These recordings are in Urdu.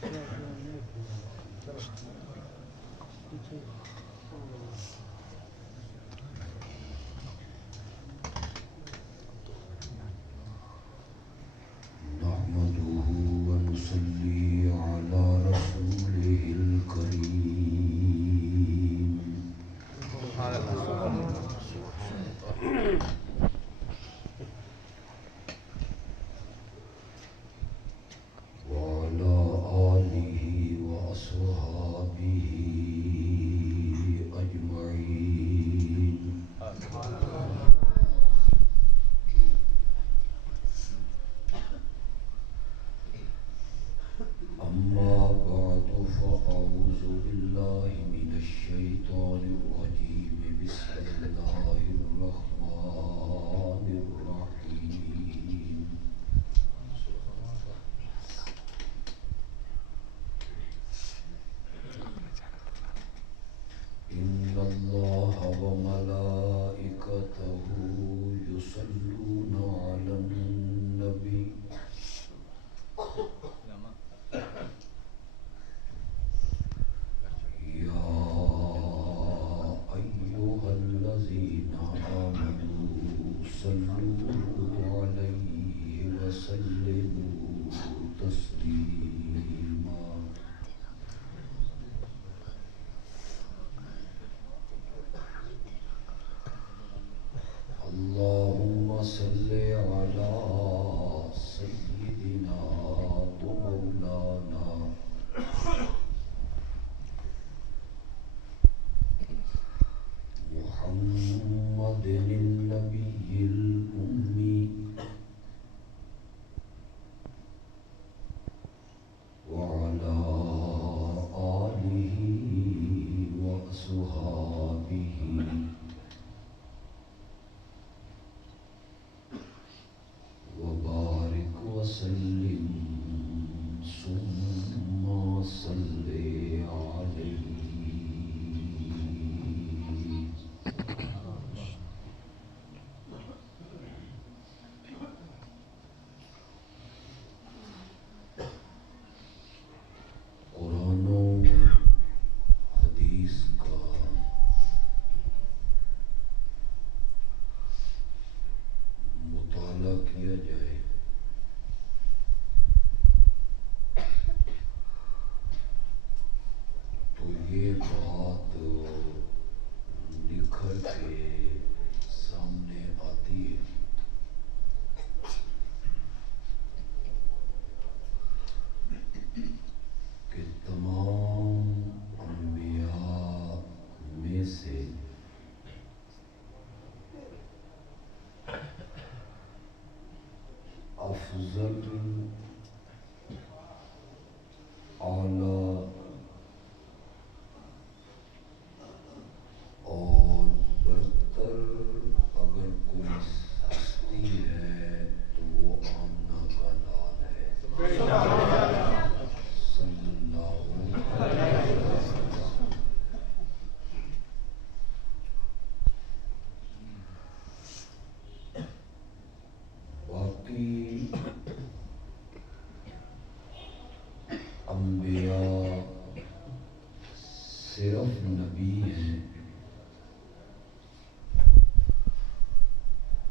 نحمده ونصلي على رسوله الكريم وعلى آله وأصحابه أجمعين. أما بعد فأعوذ بالله من الشيطان الرجيم. بسم الله الرحمن الرحيم. إن الله وملائكته يصلون على النبي يا أيها الذين آمنوا صلوا عليه وسلموا تسليما. اللهم صل على سيدنا ومولانا محمد النبي الأمي وعلى آله وأصحابه وبارك وسلم ثم صل عليه. قرآن و حدیث کا مطالعہ کیا جائے تو یہ بات نکھر کے سامنے آتی ہے کہ تمام انبیاء میں سے افضل اعلی اور برتر اگر کوئی ہستی ہے تو وہ آمنہ کا لال ہے صلی اللہ علیہ وسلم. باقی انبیاء صرف نبی ہیں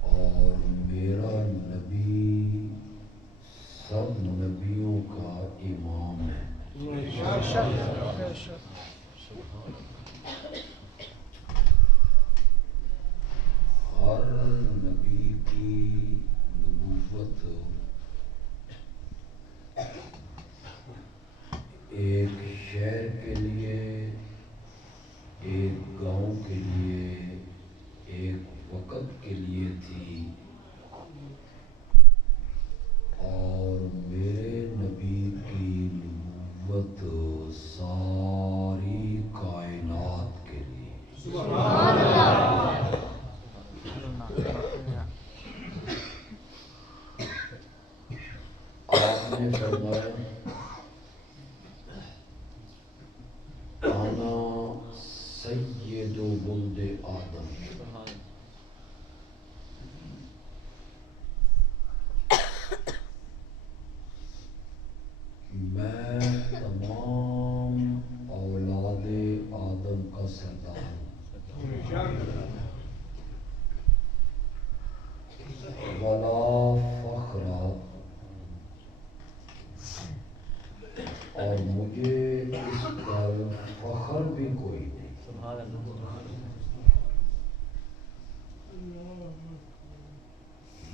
اور میرا نبی سب نبیوں کا امام ہے. ہر نبی کی نبوت ایک شہر کے لیے، ایک گاؤں کے لیے، ایک وقت کے لیے تھی، اور میرے نبی کی نبوت ساری کائنات کے لیے. آپ نے فرمایا انا سید ولد آدم. میں ولا فخر، اور مجھے اس پر فخر بھی کوئی نہیں.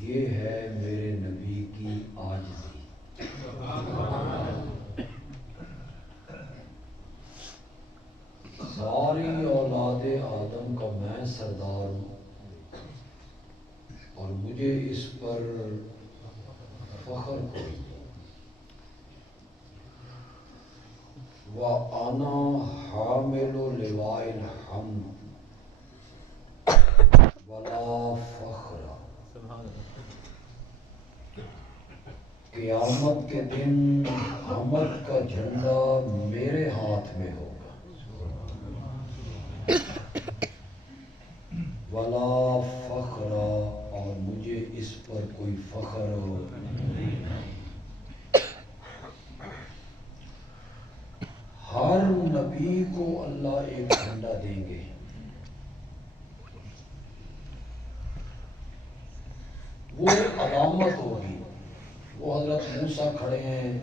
یہ ہے میرے نبی کی عاجزی. ساری اولاد آدم کا میں سردار ہوں اور مجھے اس پر فخر کوئی نہیں. وَأَنَا حَامِلُ لِوَاءِ الْحَمْدِ وَلَا فَخْرَ. قیامت کے دن حمد کا جھنڈا میرے ہاتھ میں ہوگا. وَلَا فَخْرَ، اور مجھے اس پر کوئی فخر نہیں. ہر نبی کو اللہ ایک جھنڈا دیں گے. وہ علامت ہوگی. وہ حضرت موسیٰ کھڑے ہیں،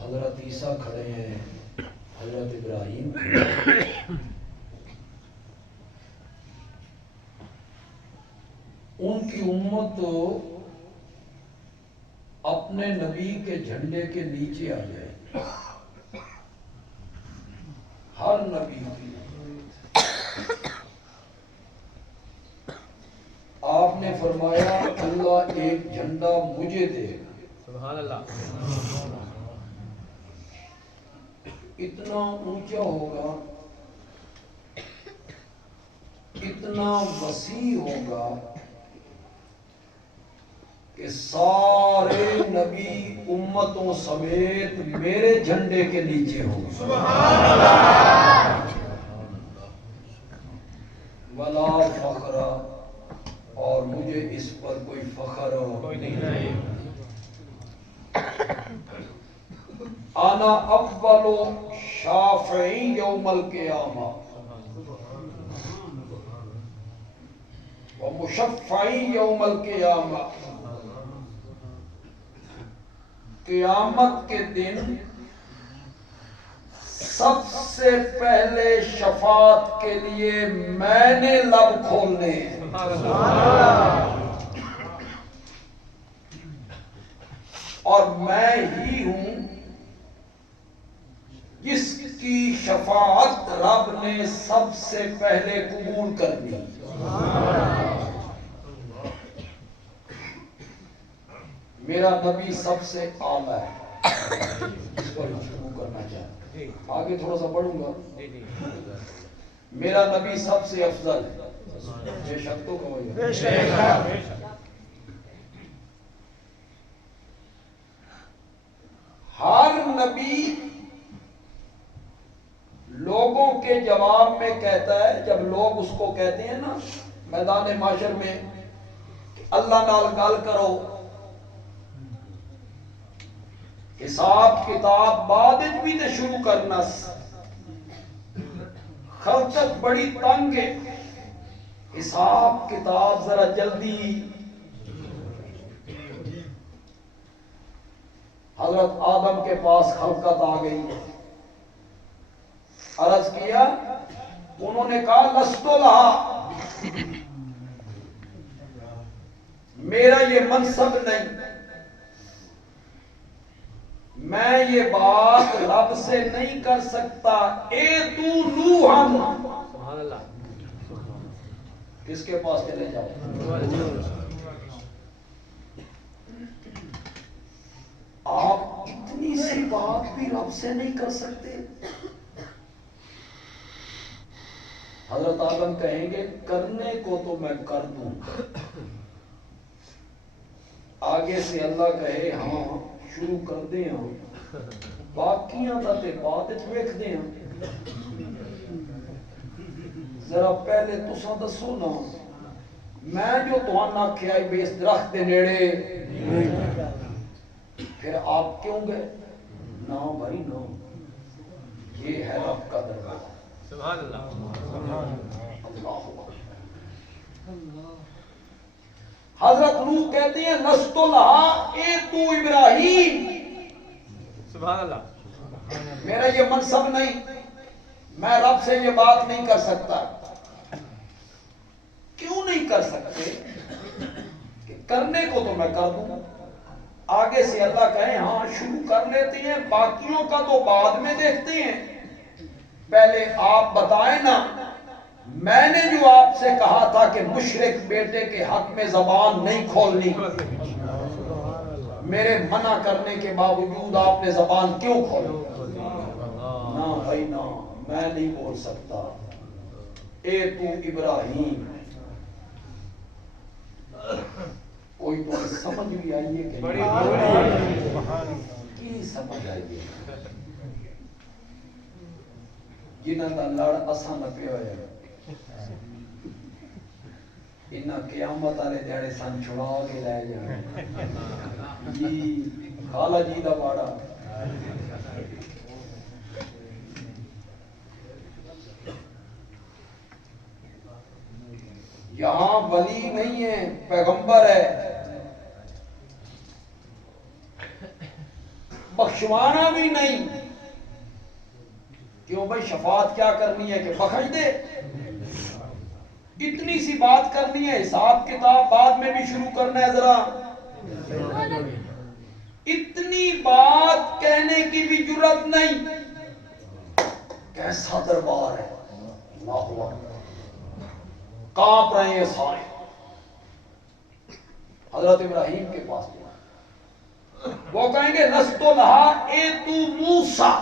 حضرت عیسیٰ کھڑے ہیں، حضرت ابراہیم کھڑے ہیں. ان کی امت اپنے نبی کے جھنڈے کے نیچے آ جائے. ہر نبی کی. آپ نے فرمایا اللہ ایک جھنڈا مجھے دے گا. سبحان اللہ. اتنا اونچا ہوگا، اتنا وسیع ہوگا کہ سارے نبی امتوں سمیت میرے جھنڈے کے نیچے ہوں. سبحان اللہ. ولا فخر، اور مجھے اس پر کوئی فخر نہیں. انا اول شافعی یوم القیامہ ومشفعی یوم القیامہ. قیامت کے دن سب سے پہلے شفاعت کے لیے میں نے لب کھولنے ہیں. اور میں ہی ہوں جس کی شفاعت رب نے سب سے پہلے قبول کرنی. میرا نبی سب سے اعلیٰ ہے. اس پر شروع کرنا چاہتا ہوں، آگے تھوڑا سا پڑھوں گا. میرا نبی سب سے افضل ہے. بے شک تو کہو. ہر نبی لوگوں کے جواب میں کہتا ہے، جب لوگ اس کو کہتے ہیں نا میدان معاشر میں اللہ نال گل کرو، حساب کتاب بعد بھی تے شروع کرنا. خلقت بڑی تنگ ہے، حساب کتاب ذرا جلدی. حضرت آدم کے پاس خلقت آ گئی. عرض کیا، انہوں نے کہا لست لہا، میرا یہ منصب نہیں، میں یہ بات رب سے نہیں کر سکتا. اے تو نوحن، سبحان اللہ. کس کے پاس چلے جاؤ؟ آپ اتنی سی بات بھی رب سے نہیں کر سکتے. حضرت آدم کہیں گے کرنے کو تو میں کر دوں. آگے سے اللہ کہے ہاں شروع کر دیں ہم، باقیاں تے بعد وچ ویکھ دیں. ذرا پہلے تساں دسو نا، میں جو تہانوں آکھیا بھی اس درخت دے نیڑے، پھر آپ کیوں گئے؟ نہ بھائی نہ، یہ ہے رب کا دروازہ. سبحان اللہ. اللہ حضرت نوح کہتے ہیں لست لہا اے تو ابراہیم، سبحان اللہ. میرا یہ منصب نہیں، میں رب سے یہ بات نہیں کر سکتا. کیوں نہیں کر سکتے؟ کہ کرنے کو تو میں کر دوں. آگے سے اللہ کہے ہاں شروع کر لیتے ہیں، باقیوں کا تو بعد میں دیکھتے ہیں، پہلے آپ بتائیں نا. میں نے جو آپ سے کہا تھا کہ مشرک بیٹے کے حق میں زبان نہیں کھولنی، میرے منع کرنے کے باوجود آپ نے زبان کیوں کھولی؟ نہ بھائی نہ، میں نہیں بول سکتا. اے تو ابراہیم، کوئی تو سمجھ بھی آئیے کہ کی سمجھ آئیے جنہاں دا لڑ اساں نہ پیا ہویا انہاں قیامت والے دیہڑے سن چھڑا کے لے جانے جی خالہ جی دا باڑا. یہاں ولی نہیں ہے، پیغمبر ہے. بخشوانا بھی نہیں. کیوں بھائی شفاعت کیا کرنی ہے کہ بخش دے؟ اتنی سی بات کرنی ہے، حساب کتاب بعد میں بھی شروع کرنا ہے. ذرا اتنی بات کہنے کی بھی جرت نہیں. کیسا دربار ہے، اللہ اکبر، کانپ رہے ہیں سارے. حضرت ابراہیم کے پاس وہ کہیں گے لست لہا اے تو موسیٰ.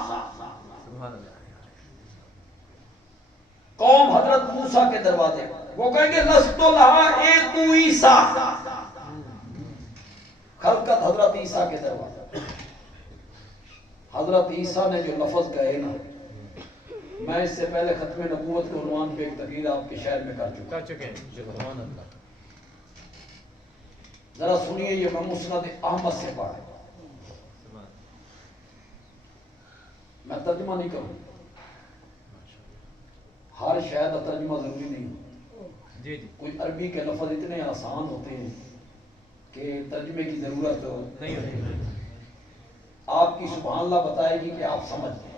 قوم حضرت موسیٰ کے دروازے، وہ کہیں گے لست لہا اے تو عیسیٰ. خلقت حضرت عیسیٰ کے دروازے. حضرت عیسیٰ نے جو لفظ کہے نا، میں اس سے پہلے ختم نبوت کے عنوان پہ ایک تقریر آپ کے شہر میں کر چکے ہیں. ذرا سنیے، یہ میں مسند احمد سے پڑھا ہے، میں ترجمہ نہیں کروں. ہر شاید ترجمہ ضروری نہیں ہو. کوئی عربی کے لفظ اتنے آسان ہوتے ہیں کہ ترجمے کی ضرورت نہیں ہوتی. آپ کی سبحان اللہ بتائے گی کہ آپ سمجھ گئے.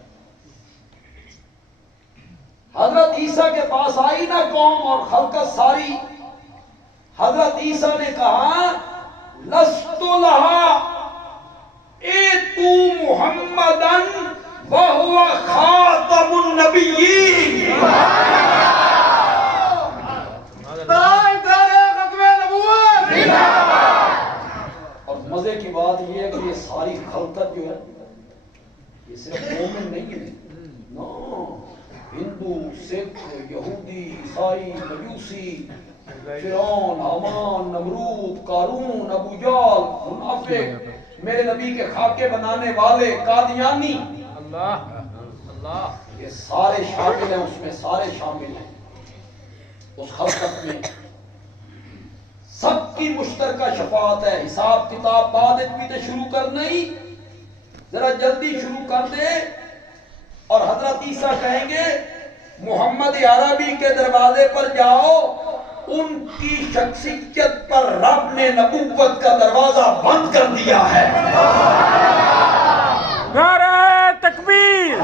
حضرت عیسیٰ کے پاس آئی نا قوم اور خلقت ساری. حضرت عیسیٰ نے کہا لست لہا اے تو محمدن وہو خاتم النبیین. اور مزے کی بات یہ ہے کہ یہ ساری خلقت جو ہے یہ صرف مومن نہیں ہے، نو ہندو، سکھ، یہودی، عیسائی، مجوسی، فرعون، حامان، نمرود، قارون، ابو جہل، منافق، میرے نبی کے خاکے بنانے والے، قادیانی، اللہ اللہ، یہ سارے شامل ہیں اس میں، سارے شامل ہیں اس خلقت میں. سب کی مشترکہ شفاعت ہے. حساب کتاب بعد اتنی تو شروع کر نہیں، ذرا جلدی شروع کر دے. اور حضرت عیسیٰ کہیں گے محمد عربی کے دروازے پر جاؤ، ان کی شخصیت پر رب نے نبوت کا دروازہ بند کر دیا ہے. نعرہ تکبیر،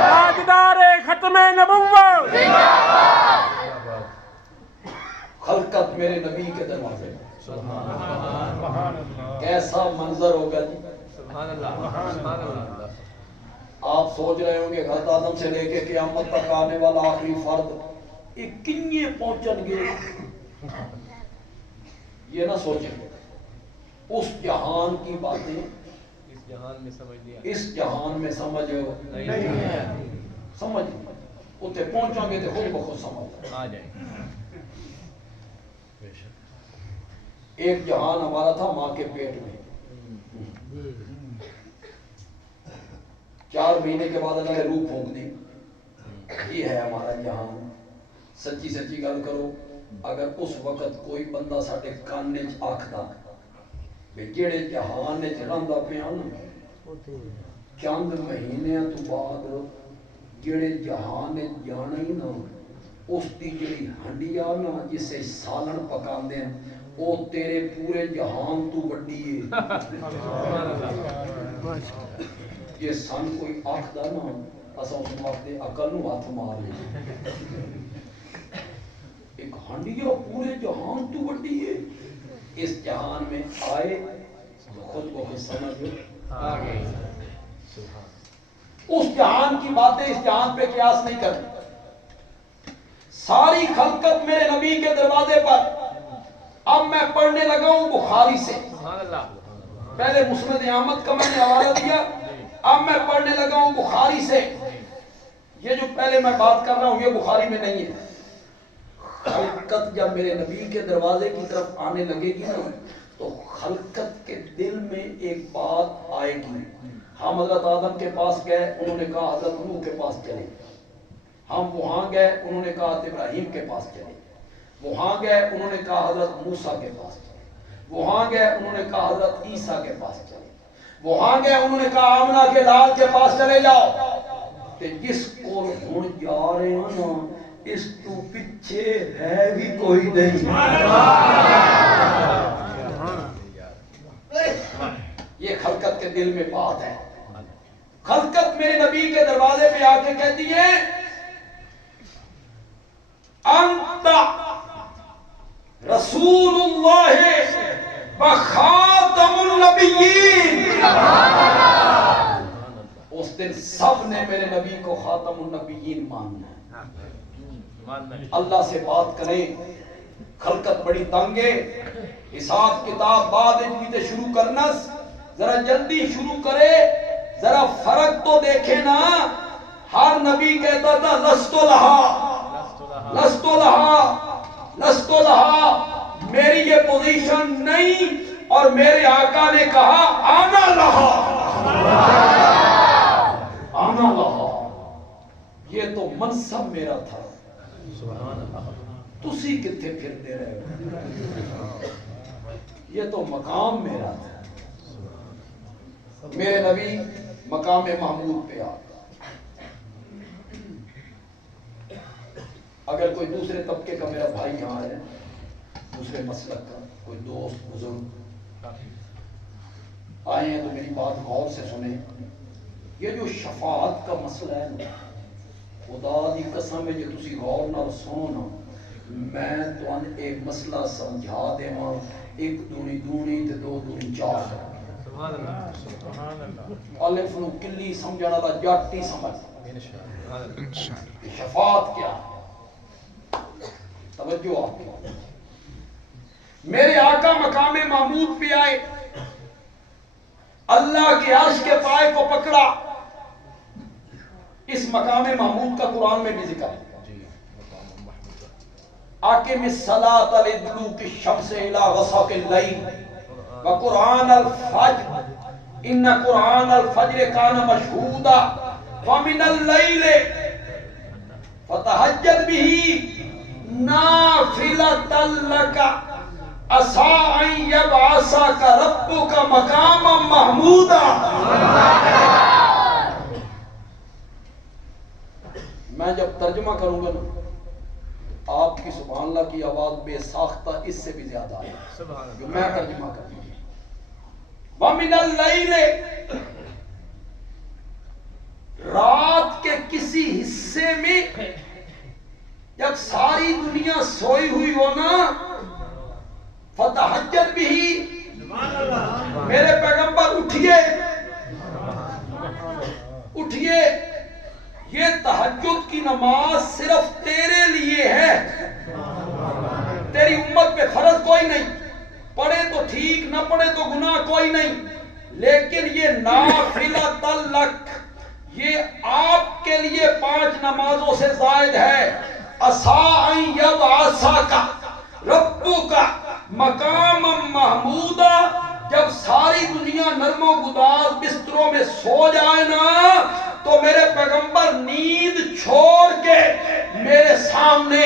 تاجدار ختم نبوت. خلقت میرے نبی کے دروازے پر. کیسا منظر ہوگا جی. سبحان اللہ، سبحان اللہ. آپ سوچ رہے ہوں گے حضرت آدم سے لے کے قیامت تک آنے والا آخری فرد یہ کنیے پہنچن گے. یہ نہ سوچیں گے. اس جہان کی باتیں اس جہان میں سمجھ لیا، اس جہان میں سمجھ نہیں ہے. سمجھ اتنے پہنچیں گے تو خود بخود سمجھ آ جائے. ایک جہان ہمارا تھا ماں کے پیٹ میں. 4 مہینے کے بعد اللہ نے روح پھونک دی. یہ ہے ہمارا جہان. سچی سچی گل کرو، اگر اس وقت کوئی بندہ ساڈے کانے چ آکھدا کہ جڑے جہان وچ رہندا پیا نا، چند مہینیاں تو بعد جڑے جہان وچ جانا ہی نا، اس دی جڑی ہنڈی آ نا جسے سالن پکاندے ہیں، او تیرے پورے جہان تو وڈی ہے. سبحان اللہ. یہ سن کوئی آخدا نا اسا اس وقت عقل نو ہاتھ مار لے. ایک ہنڈیا پورے جہان تو وڈی ہے. اس جہان میں آئے خود کو سمجھو آگے. اس جہان کی باتیں اس جہان پہ قیاس نہیں کرتی. ساری خلقت میرے نبی کے دروازے پر. اب میں پڑھنے لگا ہوں بخاری سے. سبحان اللہ. پہلے مسند احمد کا میں نے حوالہ دیا, اب میں پڑھنے لگا ہوں بخاری سے. یہ جو پہلے میں بات کر رہا ہوں یہ بخاری میں نہیں ہے. خلقت جب میرے نبی کے دروازے کی طرف آنے لگے گی نا تو خلقت کے دل میں ایک بات آئے گی. ہم حضرت آدم کے پاس گئے, انہوں نے کہا حضرت نوح کے پاس چلے. ہم وہاں گئے, انہوں نے کہا حضرت ابراہیم کے پاس چلے. وہاں گئے, انہوں نے کہا حضرت موسیٰ کے پاس چلے. وہاں گئے, انہوں نے کہا حضرت عیسیٰ کے پاس چلے. وہاں گئے, انہوں نے کہا آمنہ کے لال کے پاس چلے جاؤ. تے جس کو ہن جا رہے ہیں نا اس تو پیچھے ہے بھی کوئی نہیں. یہ خلقت کے دل میں بات ہے. خلقت میرے نبی کے دروازے پہ آ کے کہتی ہے انت رسول اللہ و خاتم النبیین. اس دن سب نے میرے نبی کو خاتم النبیین ماننا ہے. اللہ سے بات کریں. خلقت بڑی تنگ ہے. حساب کتاب بعد میں شروع کرنا, ذرا جلدی شروع کرے. ذرا فرق تو دیکھے نا. ہر نبی کہتا تھا لست لہا لست لہا لست لہا, میری یہ پوزیشن نہیں. اور میرے آقا نے کہا آنا لہا آنا لہا. یہ تو منصب میرا تھا, تسی کتنے پھرتے رہے. یہ تو مقام میرا تھا. میرے نبی مقام محمود پہ آ. اگر کوئی دوسرے طبقے کا میرا بھائی یہاں ہے, دوسرے مسلک کا کوئی دوست بزرگ آئے ہیں تو میری بات غور سے سنیں. یہ جو شفاعت کا مسئلہ ہے نا, خدا دی قسم ہے جو تسی غور نہ سنو نا, میں تو ان ایک مسئلہ سمجھا دے ماں. ایک دونی دونی تے دو دونی چار. سبحان اللہ. سبحان اللہ. الف نو کلی سمجھنا دا جٹ ہی سمجھ. شفاعت کیا ہے؟ توجہ آپ کی. میرے آقا مقام محمود پہ آئے, اللہ کے عرش کے پائے کو پکڑا. اس مقام محمود کا قرآن میں بھی ذکر ہے. اقم الصلاۃ لدلوک الشمس الی غسق اللیل وقرآن الفجر ان قرآن الفجر کان مشہودا ومن اللیل فتہجد بہ نافلۃ لک عسیٰ ان یبعثک ربک مقاما محمودا. میں جب ترجمہ کروں گا نا آپ کی سبحان اللہ کی آواز بے ساختہ اس سے بھی زیادہ ہے جو میں ترجمہ کروں گا. وَمِنَ اللَّيْلِ, رات کے کسی حصے میں جب ساری دنیا سوئی ہوئی ہو نا, فتہجد بھی, میرے پیغمبر اٹھئے اٹھئے. یہ تہجد کی نماز صرف تیرے لیے ہے, تیری امت پہ فرض کوئی نہیں. پڑھے تو ٹھیک, نہ پڑھے تو گناہ کوئی نہیں, لیکن یہ نافلۃ لک, یہ آپ کے لیے 5 نمازوں سے زائد ہے. عسیٰ ان یبعثک ربک مقاما محمودا. جب ساری دنیا نرم و گداز بستروں میں سو جائے نا تو میرے پیغمبر نیند چھوڑ کے میرے سامنے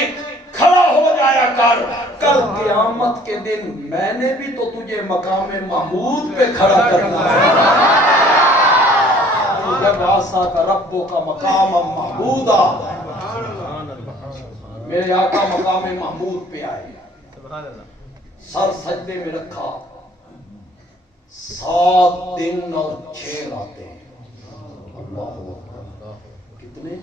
کھڑا ہو جایا کر. کل قیامت کے دن میں نے بھی تو تجھے مقام محمود پہ کھڑا کرنا ہے. جب آسا کا ربوں کا مقام محمودا, میرے آقا مقام محمود پہ آئے. سر سجدے میں رکھا 7 دن اور 6 راتیں. اللہ اکبر. کتنے؟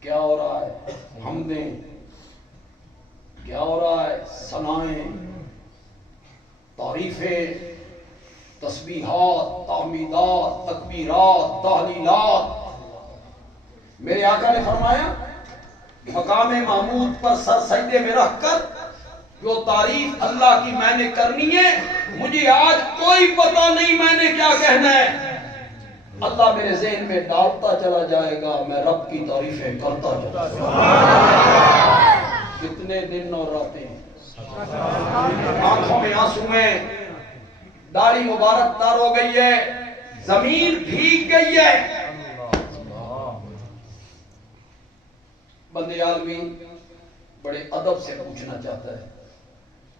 کیا ہو رہا ہے؟ حمدیں. کیا ہو رہا ہے؟ ثنائیں، تعریفیں، تسبیحات، تحمیدات، تکبیرات، تحلیلات. میرے آقا نے فرمایا مقام محمود پر سر سجدے میں رکھ کر جو تعریف اللہ کی میں نے کرنی ہے، مجھے آج کوئی پتہ نہیں میں نے کیا کہنا ہے. اللہ میرے ذہن میں ڈالتا چلا جائے گا، میں رب کی تعریفیں کرتا چلا جائے گا. کتنے دن اور راتیں، آنکھوں میں آنسو میں، داڑھی مبارک تار ہو گئی ہے، زمین بھیگ گئی ہے. بندے عالمی بڑے ادب سے پوچھنا چاہتا ہے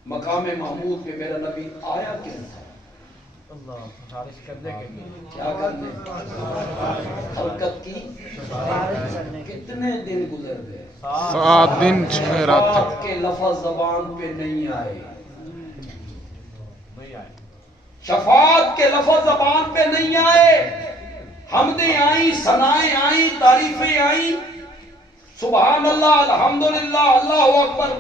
مقام محمود پہ میرا نبی آیا کیوں تھا؟ کیا کرنے؟ خلقت کی کتنے دن گزر گئے؟ 7 دن 6 راتیں. شفاعت کے لفظ زبان پہ نہیں آئے. شفاعت کے لفظ زبان پہ نہیں آئے. حمدیں آئیں، ثنائیں آئیں، تعریفیں آئیں، سبحان اللہ، الحمدللہ، اللہ اکبر،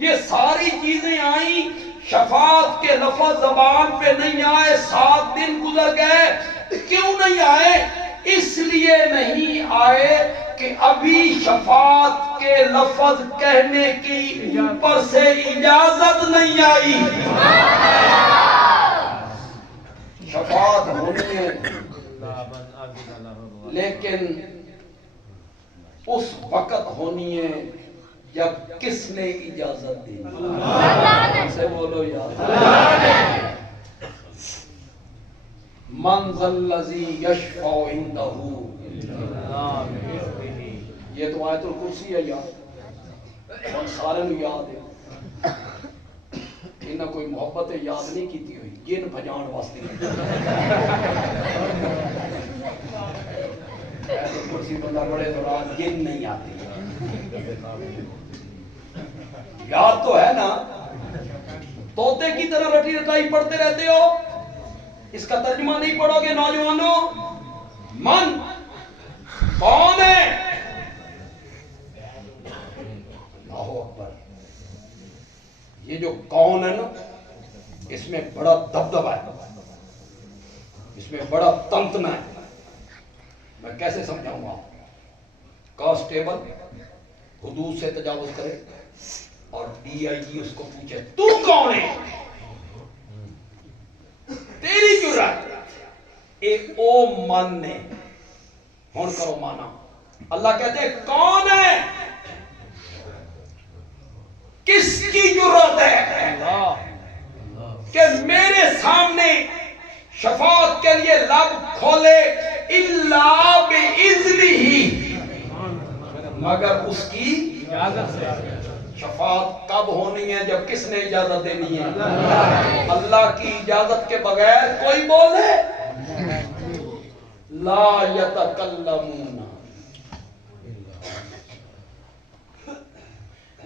یہ ساری چیزیں آئیں. شفاعت کے لفظ زبان پہ نہیں آئے. 7 دن گزر گئے. کیوں نہیں آئے؟ اس لیے نہیں آئے کہ ابھی شفاعت کے لفظ کہنے کی اوپر سے اجازت نہیں آئی. شفاعت ہونی ہے لیکن اس وقت ہونی ہے جب کس نے اجازت دی. سے بولو یار. من ذا الذی یشفع عندہ، یہ تو آیت الکرسی ہے یار، اور سارے نو یاد ہے. انہاں کوئی محبت یاد نہیں کیتی ہوئی، جن بھجان واسطے. ایسے کرسی بندہ بڑے تو رات جن نہیں آتی. یاد تو ہے نا؟ طوطے کی طرح رٹی رٹائی پڑھتے رہتے ہو. اس کا ترجمہ نہیں پڑھو گے نوجوانوں. من کون ہے؟ اللہ اکبر. یہ جو کون ہے نا، اس میں بڑا دبدبہ ہے، اس میں بڑا تنتنا ہے. میں کیسے سمجھاؤں گا؟ کانسٹیبل حدود سے تجاوز کرے اور ڈی آئی جی اس کو پوچھے تو کون ہے؟ تیری جرات. ایک او من نے ہون کرو مانا. اللہ کہتے ہیں کون ہے؟ کس کی جرات ہے کہ میرے سامنے شفاعت کے لیے لب کھولے؟ الا باذنہ، مگر اس کی اجازت سے. شفاعت کب ہونی ہے؟ جب کس نے اجازت دینی ہے؟ اللہ کی اجازت کے بغیر کوئی بولے. لا یتکلمون.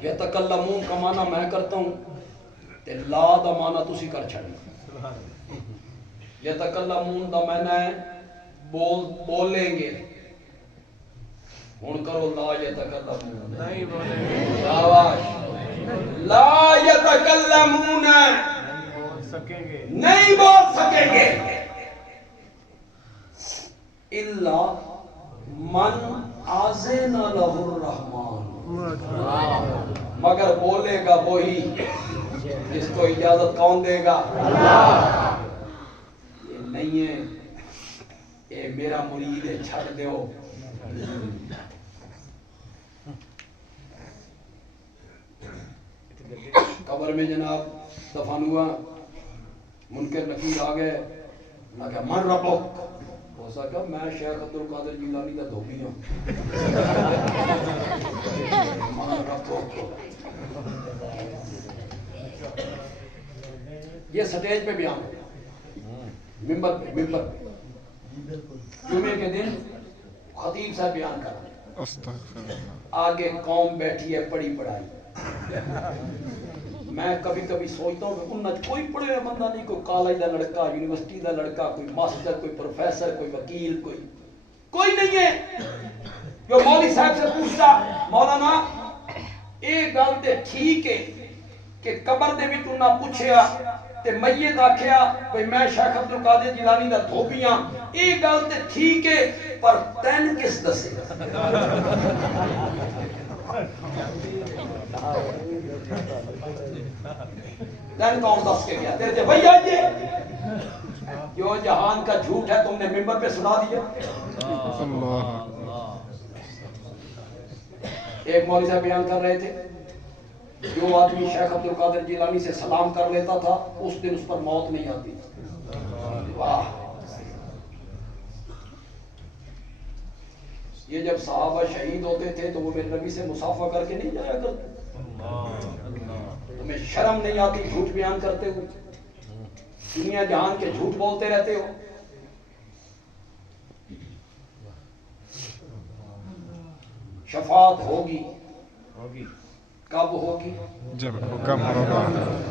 یتکلمون کا معنی میں کرتا ہوں تے لا دا معنی تسی کر چھڑنا. یتکلمون دا معنی ہے بولیں گے. ہن کرو لا یتکلمون. نہیں بولیں گے. لا یتکلمون، نہیں بول سکیں گے. الا من اذن له الرحمن، مگر بولے گا وہی جس کو اجازت کون دے گا؟ اللہ. یہ نہیں ہے اے میرا مرید ہے چھڑ دیو. قبر میں جناب دفن ہوا، منکر نکیر آ گئے. میں کہا من ربک؟ ہو سکا میں شیخ عبد القادر جیلانی کا دھوبی ہوں. من ربک. یہ سٹیج پہ بیان ممبر پہ جمعے کے دن خطیب صاحب بیان کر رہے ہیں. آگے قوم بیٹھی ہے پڑھی پڑھائی. میں کبھی کبھی سوچتا ہوں کہ انہیں کوئی پڑھے ہوئے بندہ نہیں, کوئی کالج دا لڑکا, یونیورسٹی دا لڑکا, کوئی ماسٹر, کوئی پروفیسر, کوئی وکیل, کوئی نہیں ہے جو مولوی صاحب سے پوچھتا مولانا ایک گل تے ٹھیک ہے کہ قبر دے وچ انہاں پوچھیا تے میت آکھیا بھئی میں شیخ عبد القادر جیلانی دا دھوبیاں, ایک گل تے ٹھیک ہے پر تین کس دسے تین کون دس کے گیا تیرے بھائی آئیے جو جہان کا جھوٹ ہے تم نے ممبر پہ سنا دیا. ایک مولوی صاحب بیان کر رہے تھے جو آدمی شیخ عبد القادر جیلانی سے سلام کر لیتا تھا اس دن اس پر موت نہیں آتی. واہ, یہ جب صحابہ شہید ہوتے تھے تو وہ میرے نبی سے مصافحہ کر کے نہیں جایا کرتے. تمہیں شرم نہیں آتی جھوٹ بیان کرتے ہو, دنیا جہان کے جھوٹ بولتے رہتے ہو. شفاعت ہوگی, کب ہوگی؟ جب حکم ہوگا.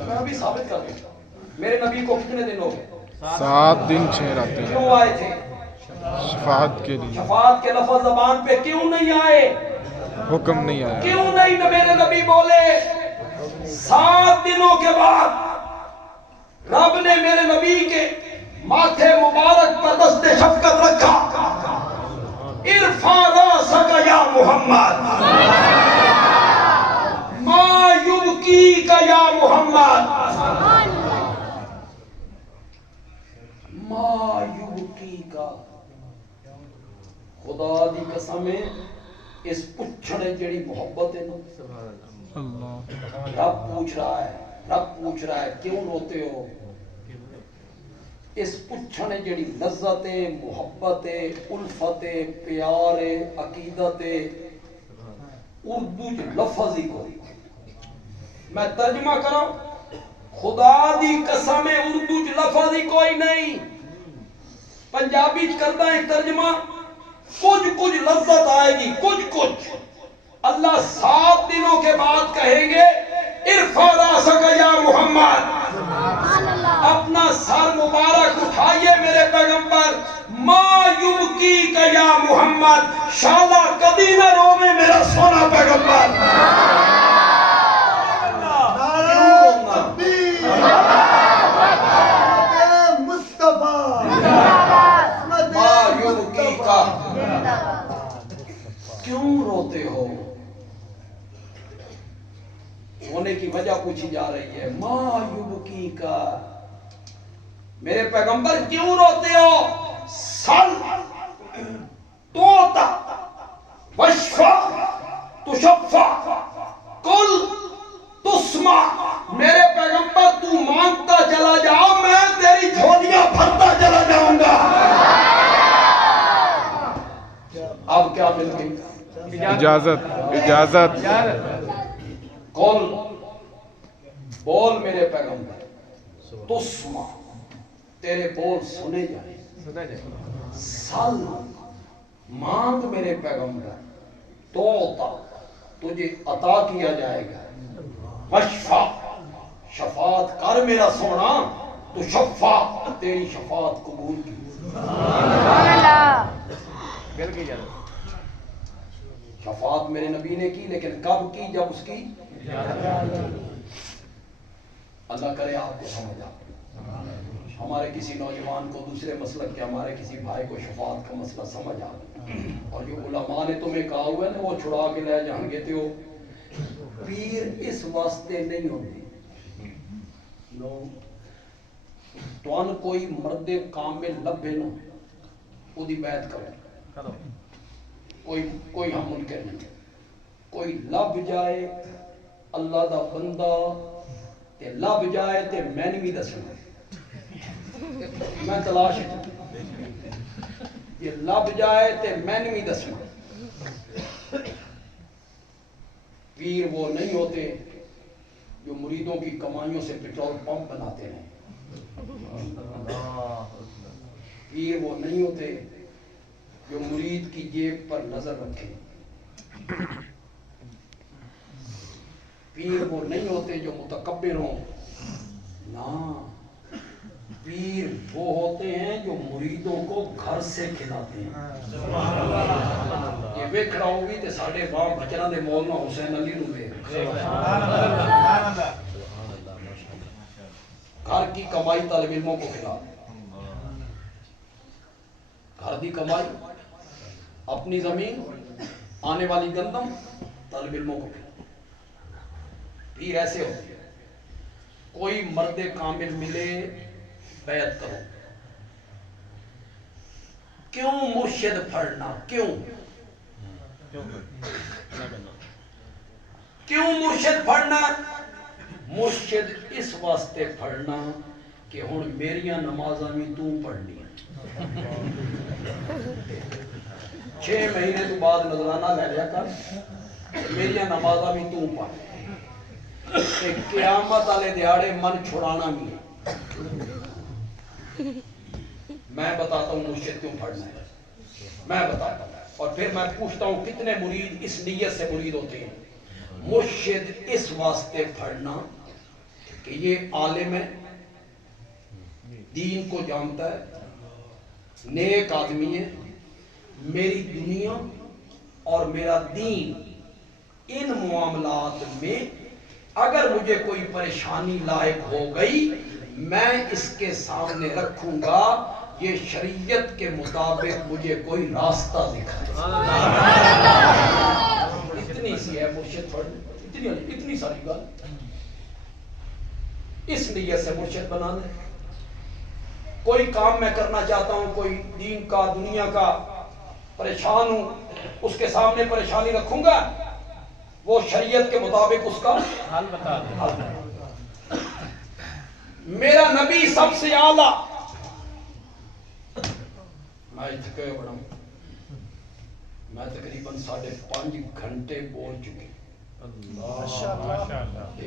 میں ابھی ثابت کر دوں میرے نبی کو کتنے دن ہو گئے؟ 7 دن 6 راتیں. کیوں آئے تھے؟ شفاعت کے لیے. شفاعت کے لفظ زبان پہ کیوں نہیں آئے؟ حکم نہیں آیا. کیوں نہیں میرے نبی بولے؟ 7 دنوں کے بعد رب نے میرے نبی کے ماتھے مبارک پر دست شفقت رکھا, ارفع راسک یا محمد ما یبکیک یا محمد ما یبکیک. خدا دی قسم ہے اس پچھڑے جڑی محبت ہے نا, رب پوچھ رہا ہے کیوں روتے ہو؟ اس پچھنے جڑی لذت محبت الفت پیار عقیدت اردو لفظ ہی کوئی. میں ترجمہ کروں, خدا دی قسم اردو لفظ ہی کوئی نہیں. پنجابی کرتا ہے ترجمہ, کچھ لذت آئے گی, کچھ اللہ 7 دنوں کے بعد کہیں گے ارفع راسک یا محمد, اپنا سر مبارک اٹھائیے میرے پیغمبر, ما یبکیک یا محمد, شالا کبھی نہ روے میرا سونا پیغمبر. ما یبکیک, کیوں روتے ہو؟ ہونے کی وجہ پوچھی جا رہی ہے. ما یبکیک, میرے پیغمبر کیوں روتے ہو؟ سل توتا وشفا تشفا کل تسمع. میرے پیغمبر تو مانگتا چلا جاؤ, میں تیری جھولیاں بھرتا چلا جاؤں گا. اب کیا مل گئی؟ اجازت. کل بول میرے پیغمبر, تسمع تیرے بول سنے جائیں. سل مانگ میرے پیغمبر, توتا تجھے عطا کیا جائے گا. وشفا شفاعت کر میرا سونا, تو شفا تیری شفاعت قبول کی. شفاعت میرے نبی نے کی, لیکن کب کی؟ جب اس کی اللہ کرے آپ کو سمجھ آ, ہمارے کسی نوجوان کو دوسرے مسلک کے ہمارے کسی بھائی کو شفاعت کا مسئلہ سمجھ آ, اور جو علماء نے تمہیں کہا ہوا ہے نا وہ چھڑا کے لے جان گے تو پیر اس واسطے نہیں ہوتے. تو ان کوئی مرد کامل لبے نا وہ دی بیعت کرو, کوئی ہم منکر نہیں. کوئی لب جائے اللہ دا بندہ تے لب جائے تے میں نہیں دسنا, میں تلاش یہ لب جائے تے میں نہیں دسنا. پیر وہ نہیں ہوتے جو مریدوں کی کمائیوں سے پیٹرول پمپ بناتے ہیں. پیر وہ نہیں ہوتے جو مرید کی جیب پر نظر رکھے. پیر وہ نہیں ہوتے جو متکبر ہوں، نہ، پیر وہ ہوتے ہیں جو مریدوں کو گھر سے کھلاتے ہیں۔ یہ ویکھڑا ہوگی تے ساڈے باپ بچنا دے مولانا حسین علی نو ویکھ، گھر کی کمائی طالب علموں کو کھلا، گھر دی کمائی، اپنی زمین، آنے والی گندم طالب علموں کو کھلا۔ پیر ایسے ہوتے ہیں، کوئی مرد کامل ملے بیعت کرو۔ کیوں مرشد پڑھنا؟ کیوں مرشد پڑھنا؟ مرشد اس واسطے پڑھنا کہ ہن میریاں نمازاں بھی تو پڑھنی ہیں۔ 6 مہینے تو بعد نظرانہ لے لیا کر، میریاں نمازاں بھی تو پڑھ، کہ قیامت والے دیہاڑے من چھڑانا بھی ہے۔ میں بتاتا ہوں مرشد کیوں پڑھنا ہے، میں بتاتا ہوں، اور پھر میں پوچھتا ہوں کتنے مرید اس نیت سے مرید ہوتے ہیں۔ مرشد اس واسطے پڑھنا کہ یہ عالم ہے، دین کو جانتا ہے، نیک آدمی ہے، میری دنیا اور میرا دین ان معاملات میں اگر مجھے کوئی پریشانی لاحق ہو گئی میں اس کے سامنے رکھوں گا یہ شریعت کے مطابق مجھے کوئی راستہ دکھائے۔ اتنی سی ہے مرشد پڑھنے، اتنی ساری گل، اس نیت سے مرشد بنا دیں۔ کوئی کام میں کرنا چاہتا ہوں، کوئی دین کا دنیا کا پریشان ہوں، اس کے سامنے پریشانی رکھوں گا، وہ شریعت کے مطابق اس کا حل بتا دیں۔ میرا نبی سب سے اعلیٰ، میں تھکے بڑا ہوں، میں تقریباً 5.5 گھنٹے بول چکی،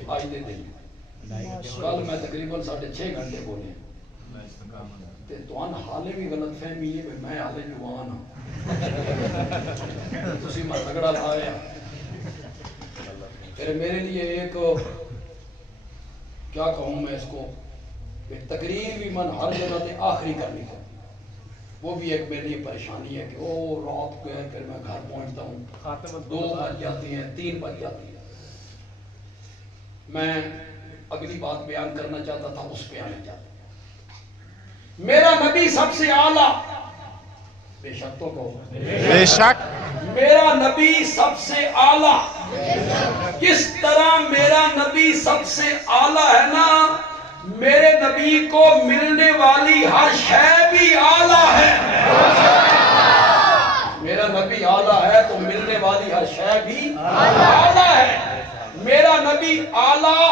آج دے دن کل میں تقریباً 6.5 گھنٹے بولے، تو حالے بھی غلط فہمی ہے میں حالے جوان ہوں، تسی میں تگڑا لایا۔ پھر میرے لیے ایک کیا کہوں میں اس کو، تقریر بھی من ہر جگہ تے آخری کرنی پڑتی، وہ بھی ایک میرے لیے پریشانی ہے کہ او رات کو ہے، پھر میں گھر پہنچتا ہوں 2 بج جاتی ہیں، 3 بج جاتی ہیں۔ میں اگلی بات بیان کرنا چاہتا تھا، اس پہ آنے چاہتا ہوں۔ میرا نبی سب سے اعلیٰ، بے شک تو کہو، بے شک میرا نبی سب سے اعلیٰ، کس طرح میرا نبی سب سے اعلیٰ ہے نا، میرے نبی کو ملنے والی ہر شے بھی اعلیٰ ہے۔ میرا نبی اعلیٰ ہے تو ملنے والی ہر شے بھی اعلیٰ ہے۔ میرا نبی اعلیٰ،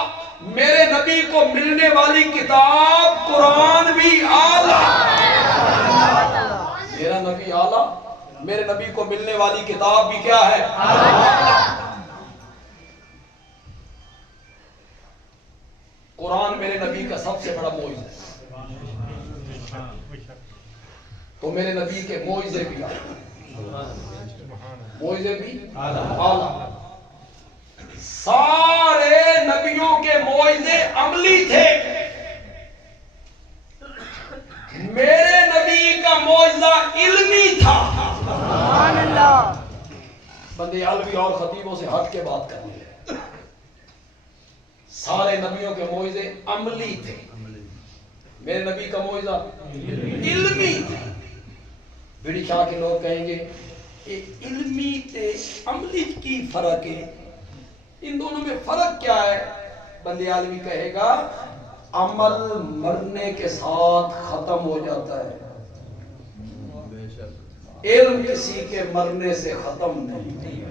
میرے نبی کو ملنے والی کتاب قرآن بھی اعلیٰ۔ میرا نبی اعلیٰ، میرے نبی کو ملنے والی کتاب بھی کیا ہے؟ قرآن میرے نبی کا سب سے بڑا معجزہ ہے، تو میرے نبی کے معجزے بھی معجزے بھی اعلیٰ۔ سارے نبیوں کے معجزے عملی تھے، میرے نبی کا معجزہ علمی تھا۔ بندے علوی اور خطیبوں سے ہٹ کے بات کرنی ہے، سارے نبیوں کے معجزے عملی تھے، میرے نبی کا معجزہ علمی تھا۔ بڑی شاہ کے لوگ کہیں گے علمی تے عملی کی فرق ہے، ان دونوں میں فرق کیا ہے؟ بندے عالمی کہے گا عمل مرنے کے ساتھ ختم ہو جاتا ہے، علم کسی کے مرنے سے ختم نہیں۔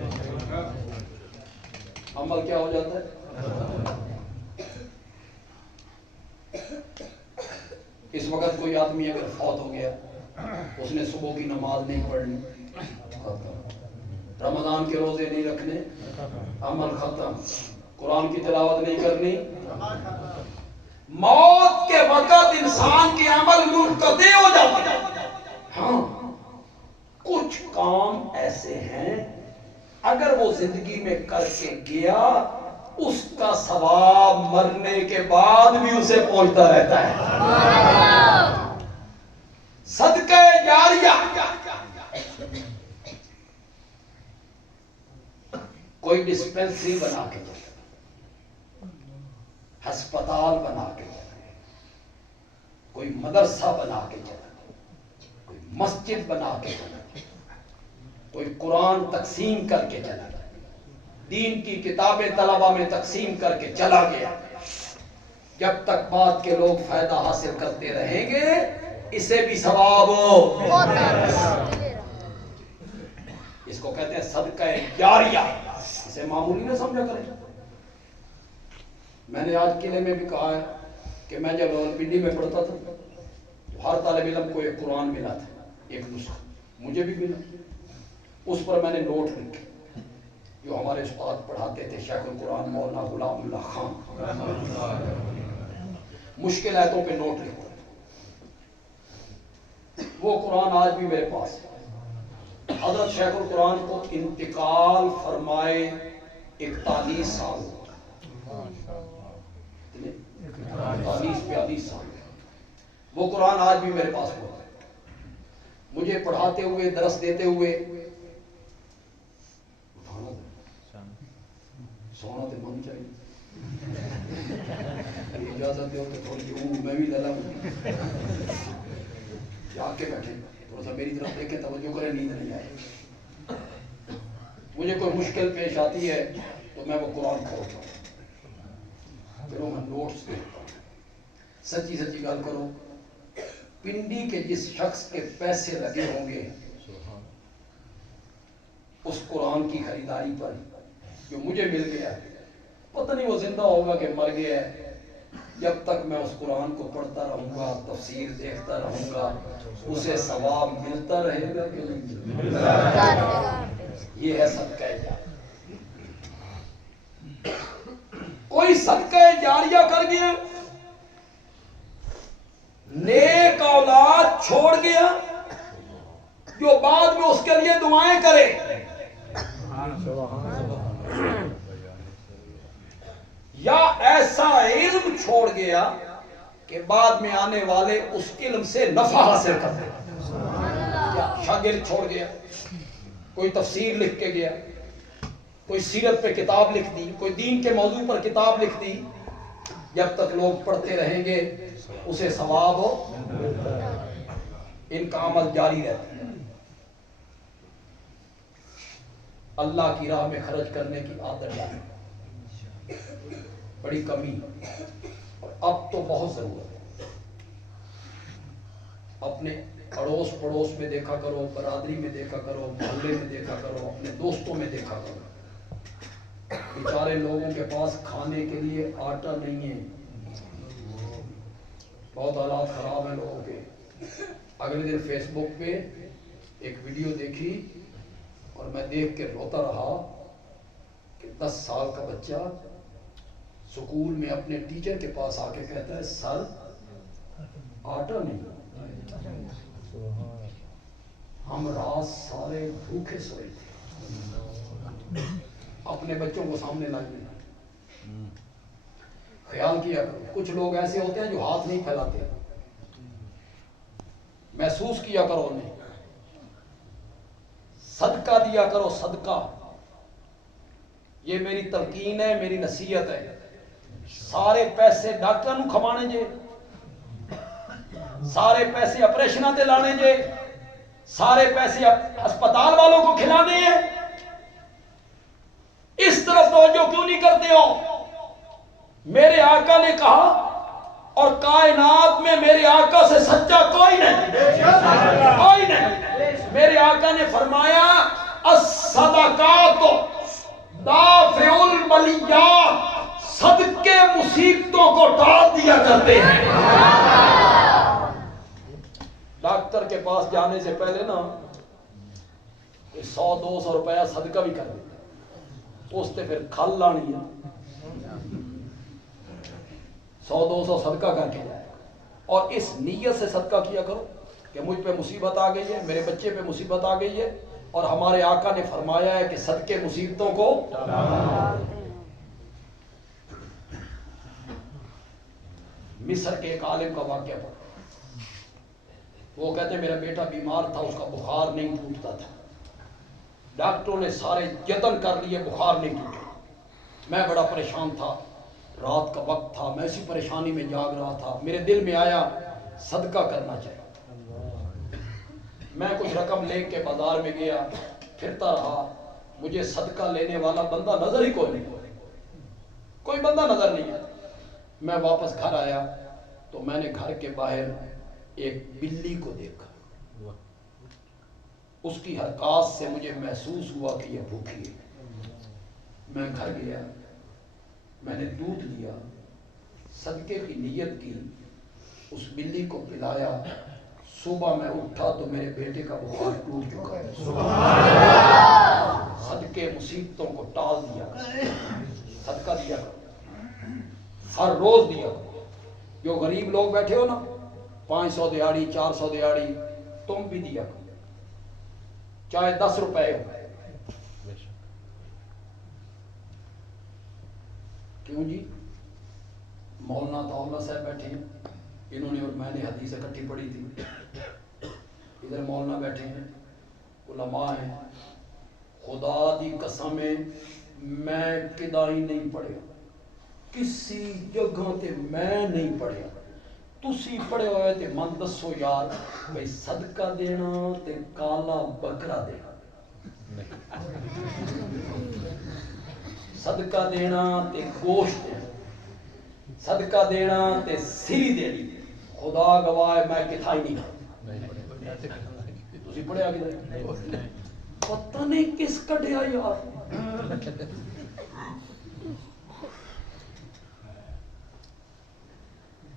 عمل کیا ہو جاتا ہے؟ اس وقت کوئی آدمی اگر فوت ہو گیا، اس نے صبح کی نماز نہیں پڑھنی، رمضان کے روزے نہیں رکھنے، عمل ختم، قرآن کی تلاوت نہیں کرنی، موت کے وقت انسان کے عمل منقطع ہو جاتے ہیں۔ ہاں کچھ کام ایسے ہیں اگر وہ زندگی میں کر کے گیا اس کا ثواب مرنے کے بعد بھی اسے پہنچتا رہتا ہے. صدقہ جاریہ. کوئی ڈسپینسری بنا کے چلے، ہسپتال بنا کے چلے، کوئی مدرسہ بنا کے چلے، کوئی مسجد بنا کے چلے، کوئی قرآن تقسیم کر کے چلا، دین کی کتابیں طلبہ میں تقسیم کر کے چلا گیا. جب تک بعد کے لوگ فائدہ حاصل کرتے رہیں گے اسے بھی ثواب اس کو کہتے ہیں صدقہ جاریہ. اسے معمولی نہ سمجھا کریں. میں نے آج قلعے میں بھی کہا ہے کہ میں جب راولپنڈی میں پڑھتا تھا تو ہر طالب علم کو ایک قرآن ملا تھا، ایک نسخہ مجھے بھی ملا. اس پر میں نے نوٹ لکھے جو ہمارے استاد پڑھاتے تھے، شیخ القرآن مولانا غلام اللہ خان. مشکل آیتوں پہ نوٹ لکھتے. وہ قرآن آج بھی میرے پاس ہے. حضرت شیخ القرآن کو انتقال فرمائے 41 سال 42 سال. وہ قرآن آج بھی میرے پاس ہوا ہے. مجھے پڑھاتے ہوئے، درس دیتے ہوئے سونا تو من چاہیے. اجازت دو تو تھوڑی میں بھی للا ہوں. جا کے بیٹھے تھوڑا سا میری طرف دیکھیں، توجہ کریں، نیند نہیں آئے. مجھے کوئی مشکل پیش آتی ہے تو میں وہ قرآن کھولتا ہوں، پھر میں نوٹس دیکھتا ہوں. سچی سچی گل کرو، پنڈی کے جس شخص کے پیسے لگے ہوں گے اس قرآن کی خریداری پر جو مجھے مل گیا، پتہ نہیں وہ زندہ ہوگا کہ مر گیا ہے. جب تک میں اس قرآن کو پڑھتا رہوں گا، تفسیر دیکھتا رہوں گا، اسے ثواب ملتا رہے گا کہ نہیں ملتا رہے گا. یہ ہے صدقہ جاریہ. کوئی صدقہ جاریہ کر گیا، نیک اولاد چھوڑ گیا جو بعد میں اس کے لیے دعائیں کرے. یا ایسا علم چھوڑ گیا کہ بعد میں آنے والے اس علم سے نفع حاصل کرتے. یا شاگرد چھوڑ گیا، کوئی تفسیر لکھ کے گیا، کوئی سیرت پہ کتاب لکھ دی، کوئی دین کے موضوع پر کتاب لکھ دی. جب تک لوگ پڑھتے رہیں گے اسے ثواب ہو، ان کا عمل جاری رہتا ہے. اللہ کی راہ میں خرچ کرنے کی عادت ڈالیں، بڑی کمی اور اب تو بہت ضرورت ہے. اپنے اڑوس پڑوس میں دیکھا کرو، برادری میں دیکھا کرو، محلے میں دیکھا کرو، اپنے دوستوں میں دیکھا کرو. بیچارے لوگوں کے پاس کھانے کے لیے آٹا نہیں ہے، بہت حالات خراب ہیں لوگوں کے. اگلے دن فیس بک پہ ایک ویڈیو دیکھی اور میں دیکھ کے روتا رہا کہ 10 سال کا بچہ سکول میں اپنے ٹیچر کے پاس آ کے کہتا ہے سر آٹا نہیں. ہم رات سارے بھوکے سوئے تھے. اپنے بچوں کو سامنے لائے. خیال کیا کرو، کچھ لوگ ایسے ہوتے ہیں جو ہاتھ نہیں پھیلاتے. محسوس کیا کرو انہیں. صدقہ دیا کرو، صدقہ. یہ میری تلقین ہے، میری نصیحت ہے. سارے پیسے ڈاکٹر نو کھوانے جے، سارے پیسے آپریشناں تے لانے جے، سارے پیسے ہسپتال والوں کو کھلانے ہیں. اس طرف توجہ کیوں نہیں کرتے ہو؟ میرے آقا نے کہا اور کائنات میں میرے آقا سے سچا کوئی نہیں، کوئی نہیں. میرے آقا نے فرمایا الصدقات دافع البلیات، صدقے مصیبتوں کو ٹال دیا کرتے ہیں. ڈاکٹر کے پاس جانے سے پہلے نا 100-200 روپیہ صدقہ بھی کر دیتا، اس تے پھر کھل لانی ہے. 100-200 صدقہ کر کے جائے اور اس نیت سے صدقہ کیا کرو کہ مجھ پہ مصیبت آ گئی ہے، میرے بچے پہ مصیبت آ گئی ہے اور ہمارے آقا نے فرمایا ہے کہ صدقے مصیبتوں کو. مصر کے ایک عالم کا واقعہ پڑھا. وہ کہتے ہیں میرا بیٹا بیمار تھا, اس کا بخار نہیں ٹوٹتا تھا, ڈاکٹروں نے سارے یتن کر لیے, بخار نہیں ٹوٹا. میں بڑا پریشان تھا, رات کا وقت تھا, میں اسی پریشانی میں جاگ رہا تھا. میرے دل میں آیا صدقہ کرنا چاہیے. میں کچھ رقم لے کے بازار میں گیا, پھرتا رہا, مجھے صدقہ لینے والا بندہ نظر ہی کوئی نہیں, کوئی بندہ نظر نہیں آیا. میں واپس گھر آیا تو میں نے گھر کے باہر ایک بلی کو دیکھا. اس کی حرکات سے مجھے محسوس ہوا کہ یہ بھوکی ہے. میں گھر گیا, میں نے دودھ لیا, صدقے کی نیت کی, اس بلی کو پلایا. صبح میں اٹھا تو میرے بیٹے کا بخار ٹوٹ چکا. صدقے مصیبتوں کو ٹال دیا, صدقہ دیا کرو, ہر روز دیا کرو. جو غریب لوگ بیٹھے ہو نا, 500 دیہاڑی 400 دیہاڑی, تم بھی دیا کرو, چاہے 10 روپے ہو. کیوں جی؟ مولانا طاولہ صاحب بیٹھے ہیں, انہوں نے اور میں نے حدیث اکٹھی پڑھی تھی. ادھر مولانا بیٹھے ہیں, علماء ہیں. خدا دی قسم ہے میں کدائی نہیں پڑھیا, کسی جگہ تے میں نہیں پڑھیا. تسی پڑھے ہوئے تے من دسو یار, بھئی صدقہ دینا تے کالا بکرا دینا, صدقہ دینا تے گوشت دینا, صدقہ دینا تے سری دینی. خدا گواہ ہے میں کتھائی نہیں کھا. تسی پڑھے آگے پتہ نہیں کس کٹیا یار.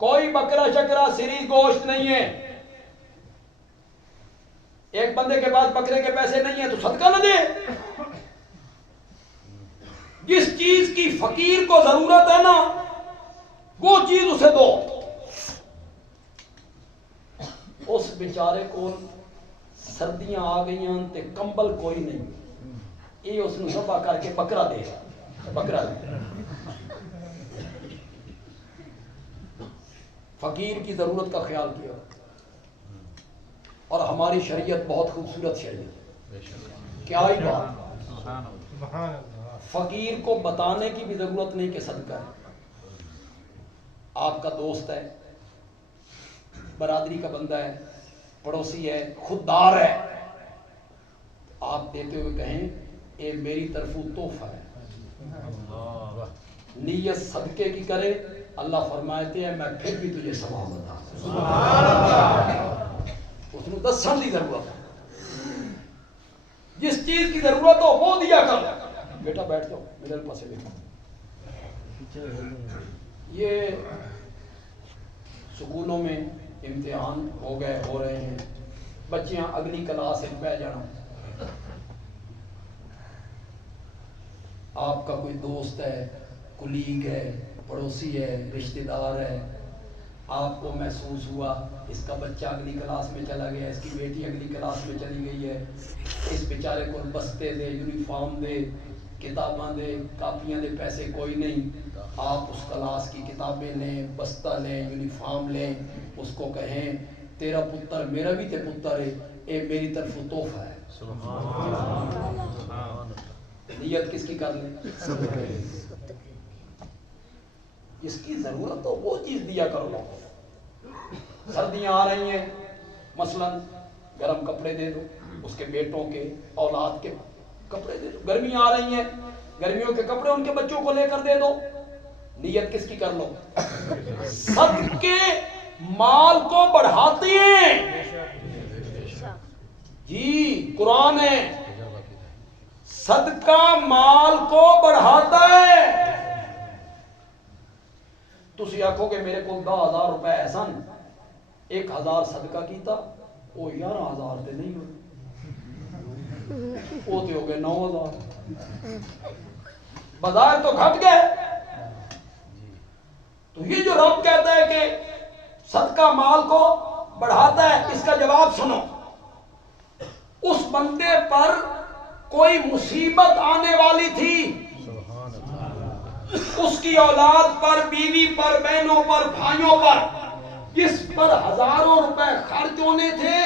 کوئی بکرا شکرا سری گوشت نہیں ہے. ایک بندے کے پاس بکرے کے پیسے نہیں ہیں تو صدقہ نہ دے. جس چیز کی فقیر کو ضرورت ہے نا, وہ چیز اسے دو. اس بیچارے کو سردیاں آ گئیاں تے کمبل کوئی نہیں, یہ اس نے ذبح کر کے بکرا دے, بکرا دے. فقیر کی ضرورت کا خیال کیا. اور ہماری شریعت بہت خوبصورت شریعت ہے. کیا ہی بات, فقیر کو بتانے کی بھی ضرورت نہیں کہ صدقہ ہے. آپ کا دوست ہے, برادری کا بندہ ہے, پڑوسی ہے, خوددار ہے, آپ دیتے ہوئے کہیں اے میری طرف تحفہ ہے, نیت صدقے کی کرے, اللہ فرماتے ہیں میں پھر بھی تجھے ثواب عطا کروں. اس نے دسن دی ضرورت ہے, جس چیز کی ضرورت ہو وہ دیا کر. بیٹا بیٹھ جاؤ, میرے پاس بیٹھو. یہ سکولوں میں امتحان ہو گئے, ہو رہے ہیں, بچیاں اگلی کلاس میں پہ جانا. آپ کا کوئی دوست ہے, کلیگ ہے, پڑوسی ہے, رشتہ دار ہے, آپ کو محسوس ہوا اس کا بچہ اگلی کلاس میں چلا گیا, اس کی بیٹی اگلی کلاس میں چلی گئی ہے, اس بیچارے کو بستے دے, یونیفارم دے, کتاباں دے, کاپیاں دے, پیسے کوئی نہیں. آپ اس کلاس کی کتابیں لیں, بستہ لیں, یونیفارم لیں, اس کو کہیں تیرا پتر میرا بھی تے پتر ہے, اے میری طرف تحفہ ہے. نیت کس کی کر لیں؟ جس کی ضرورت ہو وہ چیز دیا کرو. سردیاں آ رہی ہیں, مثلا گرم کپڑے دے دو, اس کے بیٹوں کے اولاد کے کپڑے دے دو. گرمیاں آ رہی ہیں, گرمیوں کے کپڑے ان کے بچوں کو لے کر دے دو. نیت کس کی کر لو؟ صدقے مال کو بڑھاتے ہیں. جی قرآن ہے, صدقہ مال کو بڑھاتا ہے. تسی آکھو کہ میرے کو 10,000 روپے ایسا نہیں, 1,000 صدقہ کیتا, وہ 11,000 تے نہیں ہوئے, وہ تے ہو گئے 9,000, بظاہر تو گھٹ گئے. تو یہ جو رب کہتا ہے کہ صدقہ مال کو بڑھاتا ہے, اس کا جواب سنو. اس بندے پر کوئی مصیبت آنے والی تھی, اس کی اولاد پر، بیوی پر، بہنوں پر، بھائیوں پر، جس پر ہزاروں روپے خرچ ہونے تھے،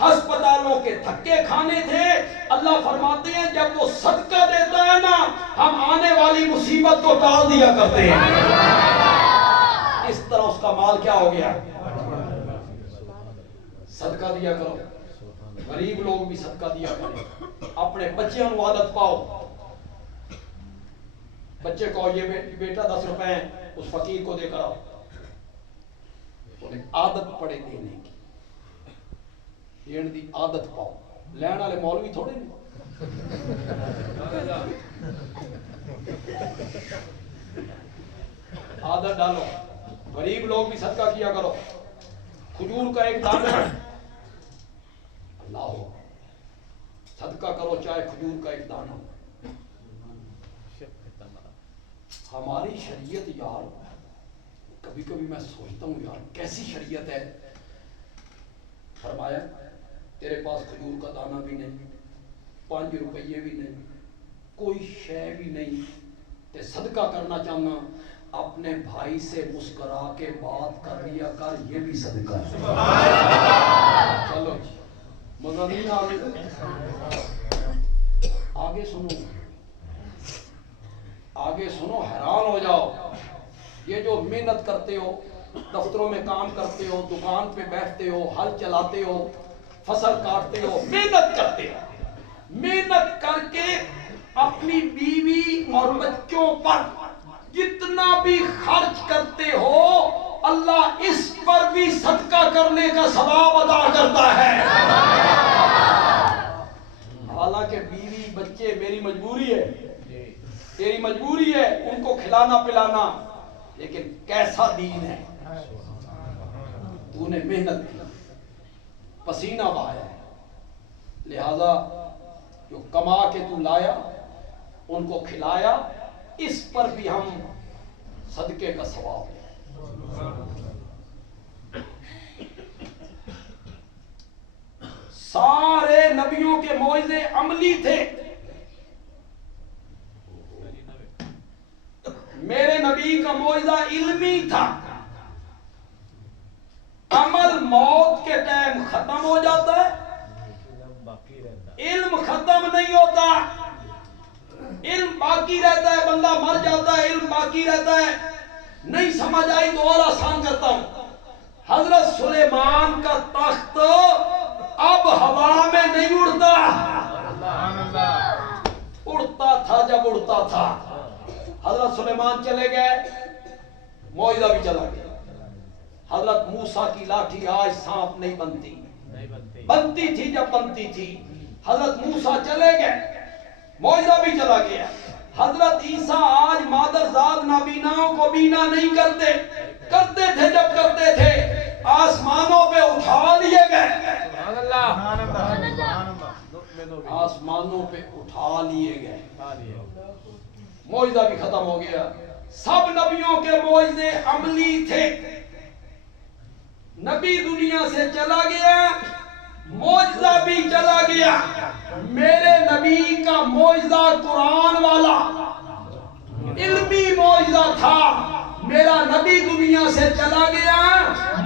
ہسپتالوں کے دھکے کھانے تھے، اللہ فرماتے ہیں جب وہ صدقہ دیتا ہے نا، ہم آنے والی مصیبت کو ٹال دیا کرتے ہیں۔ اس طرح اس کا مال کیا ہو گیا؟ صدقہ دیا کرو، غریب لوگ بھی صدقہ دیا کریں، اپنے بچیاں کو عادت پاؤ، بچے کو یہ بیٹا 10 روپے ہیں اس فقیر کو دے کر آؤ، انہیں عادت پڑے دینے کی، دین دی عادت پاؤ، لین والے مولوی تھوڑے نہیں، عادت ڈالو، غریب لوگ بھی صدقہ کیا کرو، کھجور کا ایک دانہ اللہ ہو، صدقہ کرو چاہے کھجور کا ایک دانہ۔ ہماری شریعت یار، کبھی کبھی میں سوچتا ہوں یار کیسی شریعت ہے۔ فرمایا تیرے پاس کھجور کا دانہ بھی نہیں، 5 روپیے بھی نہیں، کوئی شے بھی نہیں، تے صدقہ کرنا چاہنا، اپنے بھائی سے مسکرا کے بات کر لیا کر، یہ بھی صدقہ ہے۔ چلو جی مزہ نہیں آ رہا، آگے سنو، آگے سنو، حیران ہو جاؤ۔ یہ جو محنت کرتے ہو، دفتروں میں کام کرتے ہو، دکان پہ بیٹھتے ہو، ہل چلاتے ہو، فصل کاٹتے ہو، محنت کرتے ہو، محنت کر کے اپنی بیوی اور بچوں پر جتنا بھی خرچ کرتے ہو، اللہ اس پر بھی صدقہ کرنے کا ثواب عطا کرتا ہے۔ حالانکہ بیوی بچے میری مجبوری ہے، تیری مجبوری ہے ان کو کھلانا پلانا، لیکن کیسا دین ہے، تو نے محنت کی، پسینہ بہایا ہے، لہذا جو کما کے تو لایا ان کو کھلایا، اس پر بھی ہم صدقے کا ثواب ہے۔ سارے نبیوں کے معجزے عملی تھے، میرے نبی کا معجزہ علمی تھا، عمل موت کے ٹائم ختم ہو جاتا ہے، علم ختم نہیں ہوتا، علم باقی رہتا ہے، بندہ مر جاتا ہے، علم باقی رہتا ہے۔ نہیں سمجھ آئی تو اور آسان کرتا ہوں، حضرت سلیمان کا تخت اب ہوا میں نہیں اڑتا، اڑتا تھا جب اڑتا تھا۔ حضرت سلیمان چلے گئے، معجزہ بھی چلا گیا۔ حضرت موسیٰ کی لاٹھی آج سانپ نہیں بنتی، بنتی تھی جب بنتی تھی۔ حضرت موسیٰ چلے گئے، معجزہ بھی چلا گیا۔ حضرت عیسیٰ آج مادرزاد نابیناؤں کو بینا نہیں کرتے، کرتے تھے جب کرتے تھے، آسمانوں پہ اٹھا لیے گئے، آسمانوں پہ اٹھا لیے گئے، معجزہ بھی ختم ہو گیا۔ سب نبیوں کے معجزے عملی تھے، نبی دنیا سے چلا گیا، معجزہ بھی چلا گیا۔ میرے نبی کا معجزہ قرآن والا علمی معجزہ تھا، میرا نبی دنیا سے چلا گیا،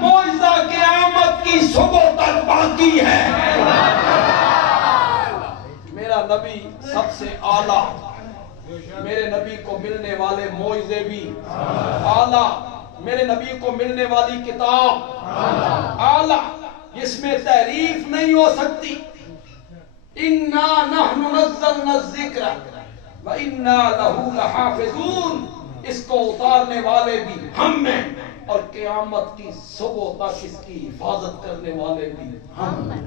معجزہ قیامت کی صبح تک باقی ہے۔ میرا نبی سب سے اعلیٰ، میرے نبی کو ملنے والے معجزے بھی اعلیٰ، میرے نبی کو ملنے والی کتاب اعلیٰ، جس میں تعریف نہیں ہو سکتی۔ اِنَّا نَحْنُ نَزَّلْنَا الذِّكْرَ وَإِنَّا لَهُ لَحَافِظُونَ، اس کو اتارنے والے بھی ہم ہیں، اور قیامت کی صبح تک اس کی حفاظت کرنے والے بھی ہم ہیں۔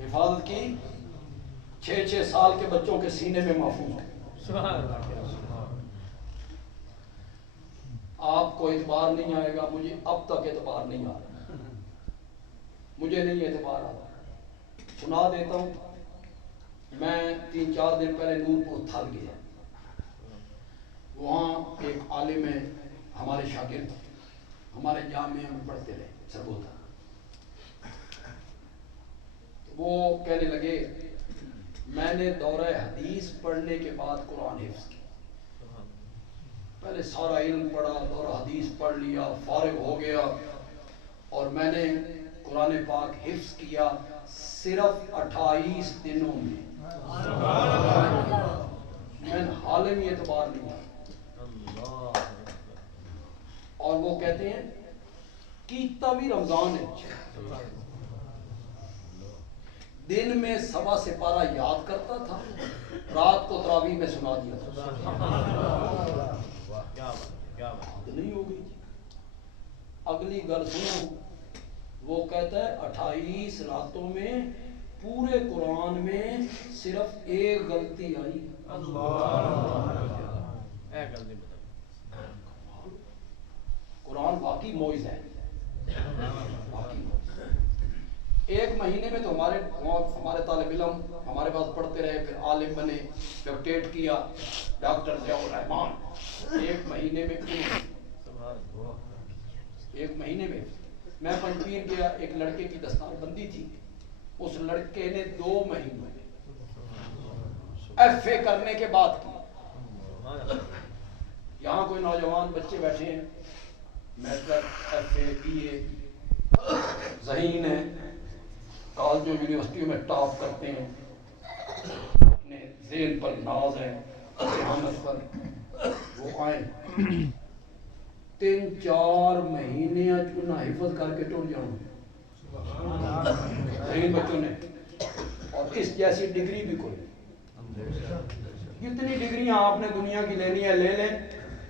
حفاظت کی 6 سال کے بچوں کے سینے میں محفوظ ہے۔ آپ کو اعتبار نہیں آئے گا، مجھے اب تک اعتبار نہیں آ رہا، مجھے نہیں اعتبار آ رہا۔ سنا دیتا ہوں، میں 3-4 دن پہلے نور پور تھل گیا، وہاں ایک عالم ہے، ہمارے شاگرد، ہمارے جامعہ میں پڑھتے رہے، سرگودا، وہ کہنے لگے میں نے دورہ حدیث پڑھنے کے بعد قرآن حفظ کیا۔ میں نے سارا علم پڑھا اور حدیث پڑھ لیا، فارغ ہو گیا، اور میں نے قرآن پاک حفظ کیا صرف 28 دنوں میں۔ میں عالمی اعتبار نہیں ہوں، اور وہ کہتے ہیں کیتا بھی رمضان ہے، دن میں سوا سے پارہ یاد کرتا تھا، رات کو تراویح میں سنا دیا تھا۔ نہیں ہو گئی۔ اگلی گل سنو، وہ کہتا ہے 28 راتوں میں پورے قرآن میں صرف ایک غلطی آئی۔ قرآن واقعی معجزہ ہے، واقعی معجزہ۔ ایک مہینے میں تو ہمارے طالب علم ہمارے پاس پڑھتے رہے، پھر عالم بنے، ڈاکٹریٹ کیا، ڈاکٹر ضیاء الرحمان۔ ایک مہینے میں میں پنجپیر گیا، ایک لڑکے کی دستار بندی تھی، اس لڑکے نے 2 مہینے ایف اے کرنے کے بعد کی۔ یہاں کوئی نوجوان بچے بیٹھے ہیں، میٹرک، ایف اے، بی اے، ذہین ہیں، کالجوں یونیورسٹیوں میں ٹاپ کرتے ہیں، اپنے ذہن پر ناز ہے، ذہانت پر، وہ آئیں 3-4 مہینے چنا حفظ کر کے ٹوٹ جاؤں ذہین بچوں نے، اور اس جیسی ڈگری بھی کوئی۔ جتنی ڈگریاں آپ نے دنیا کی لینی ہے لے لیں،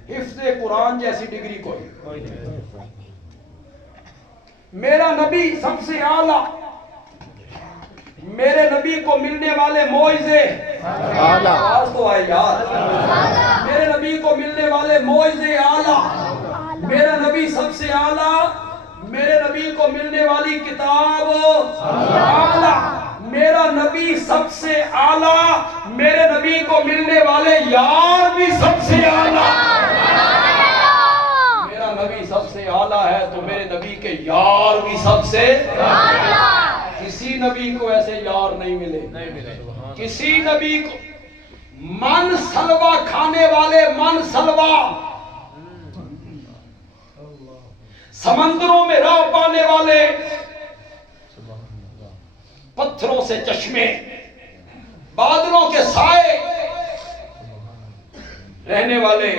حفظ قرآن جیسی ڈگری کوئی۔ میرا نبی سب سے اعلیٰ، میرے نبی کو ملنے والے معجزے اعلیٰ، آواز تو آئے یار، میرے نبی کو ملنے والے معجزے اعلیٰ، میرا نبی سب سے اعلیٰ، میرے نبی کو ملنے والی کتاب اعلیٰ، میرا نبی سب سے اعلیٰ، میرے نبی کو ملنے والے یار بھی سب سے اعلیٰ۔ میرا نبی سب سے اعلیٰ ہے تو میرے نبی کے یار بھی سب سے اعلیٰ۔ کسی نبی کو ایسے یار نہیں ملے، کسی نبی کو من سلوا کھانے والے، من سلوا سمندروں میں راہ پانے والے، پتھروں سے چشمے، بادلوں کے سائے رہنے والے،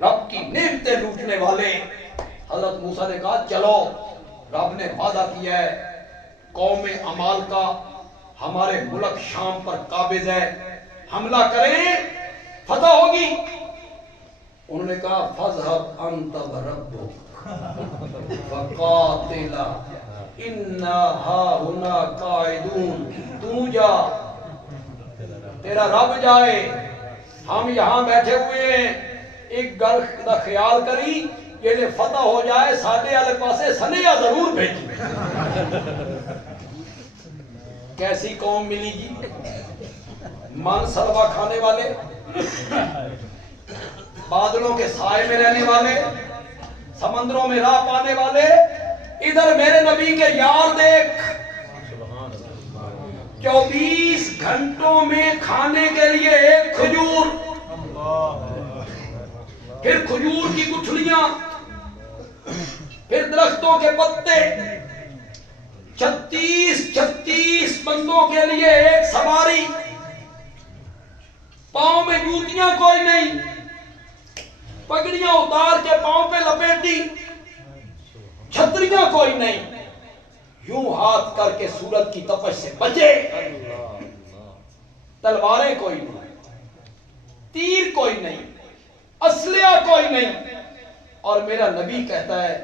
رب کی نعمتیں لوٹنے والے۔ حضرت موسیٰ نے کہا چلو، رب نے وعدہ کیا ہے قوم عمالقہ ہمارے ملک شام پر قابض ہے، حملہ کریں فتح ہوگی۔ انہوں نے کہا فَاذْهَبْ أَنْتَ وَرَبُّكَ فَقَاتِلَا إِنَّا هَاهُنَا قَاعِدُونَ، تو جا، تیرا رب جائے، ہم یہاں بیٹھے ہوئے ہیں۔ ایک گل کا خیال کری، یہ فتح ہو جائے ساڈے والے پاسے سنیا ضرور بھیجی۔ کیسی قوم ملی جی؟ من سلوا کھانے والے، بادلوں کے سائے میں رہنے والے، سمندروں میں راہ پانے والے۔ ادھر میرے نبی کے یار دیکھ، 24 گھنٹوں میں کھانے کے لیے ایک کھجور، پھر کھجور کی گٹھلیاں، پھر درختوں کے پتے، 36 بندوں کے لیے ایک سواری، پاؤں میں جوتیاں کوئی نہیں، پگڑیاں اتار کے پاؤں پہ لپیٹی، چھتریاں کوئی نہیں، یوں ہاتھ کر کے سورج کی تپش سے بچے، تلواریں کوئی نہیں، تیر کوئی نہیں، اسلحہ کوئی نہیں۔ اور میرا نبی کہتا ہے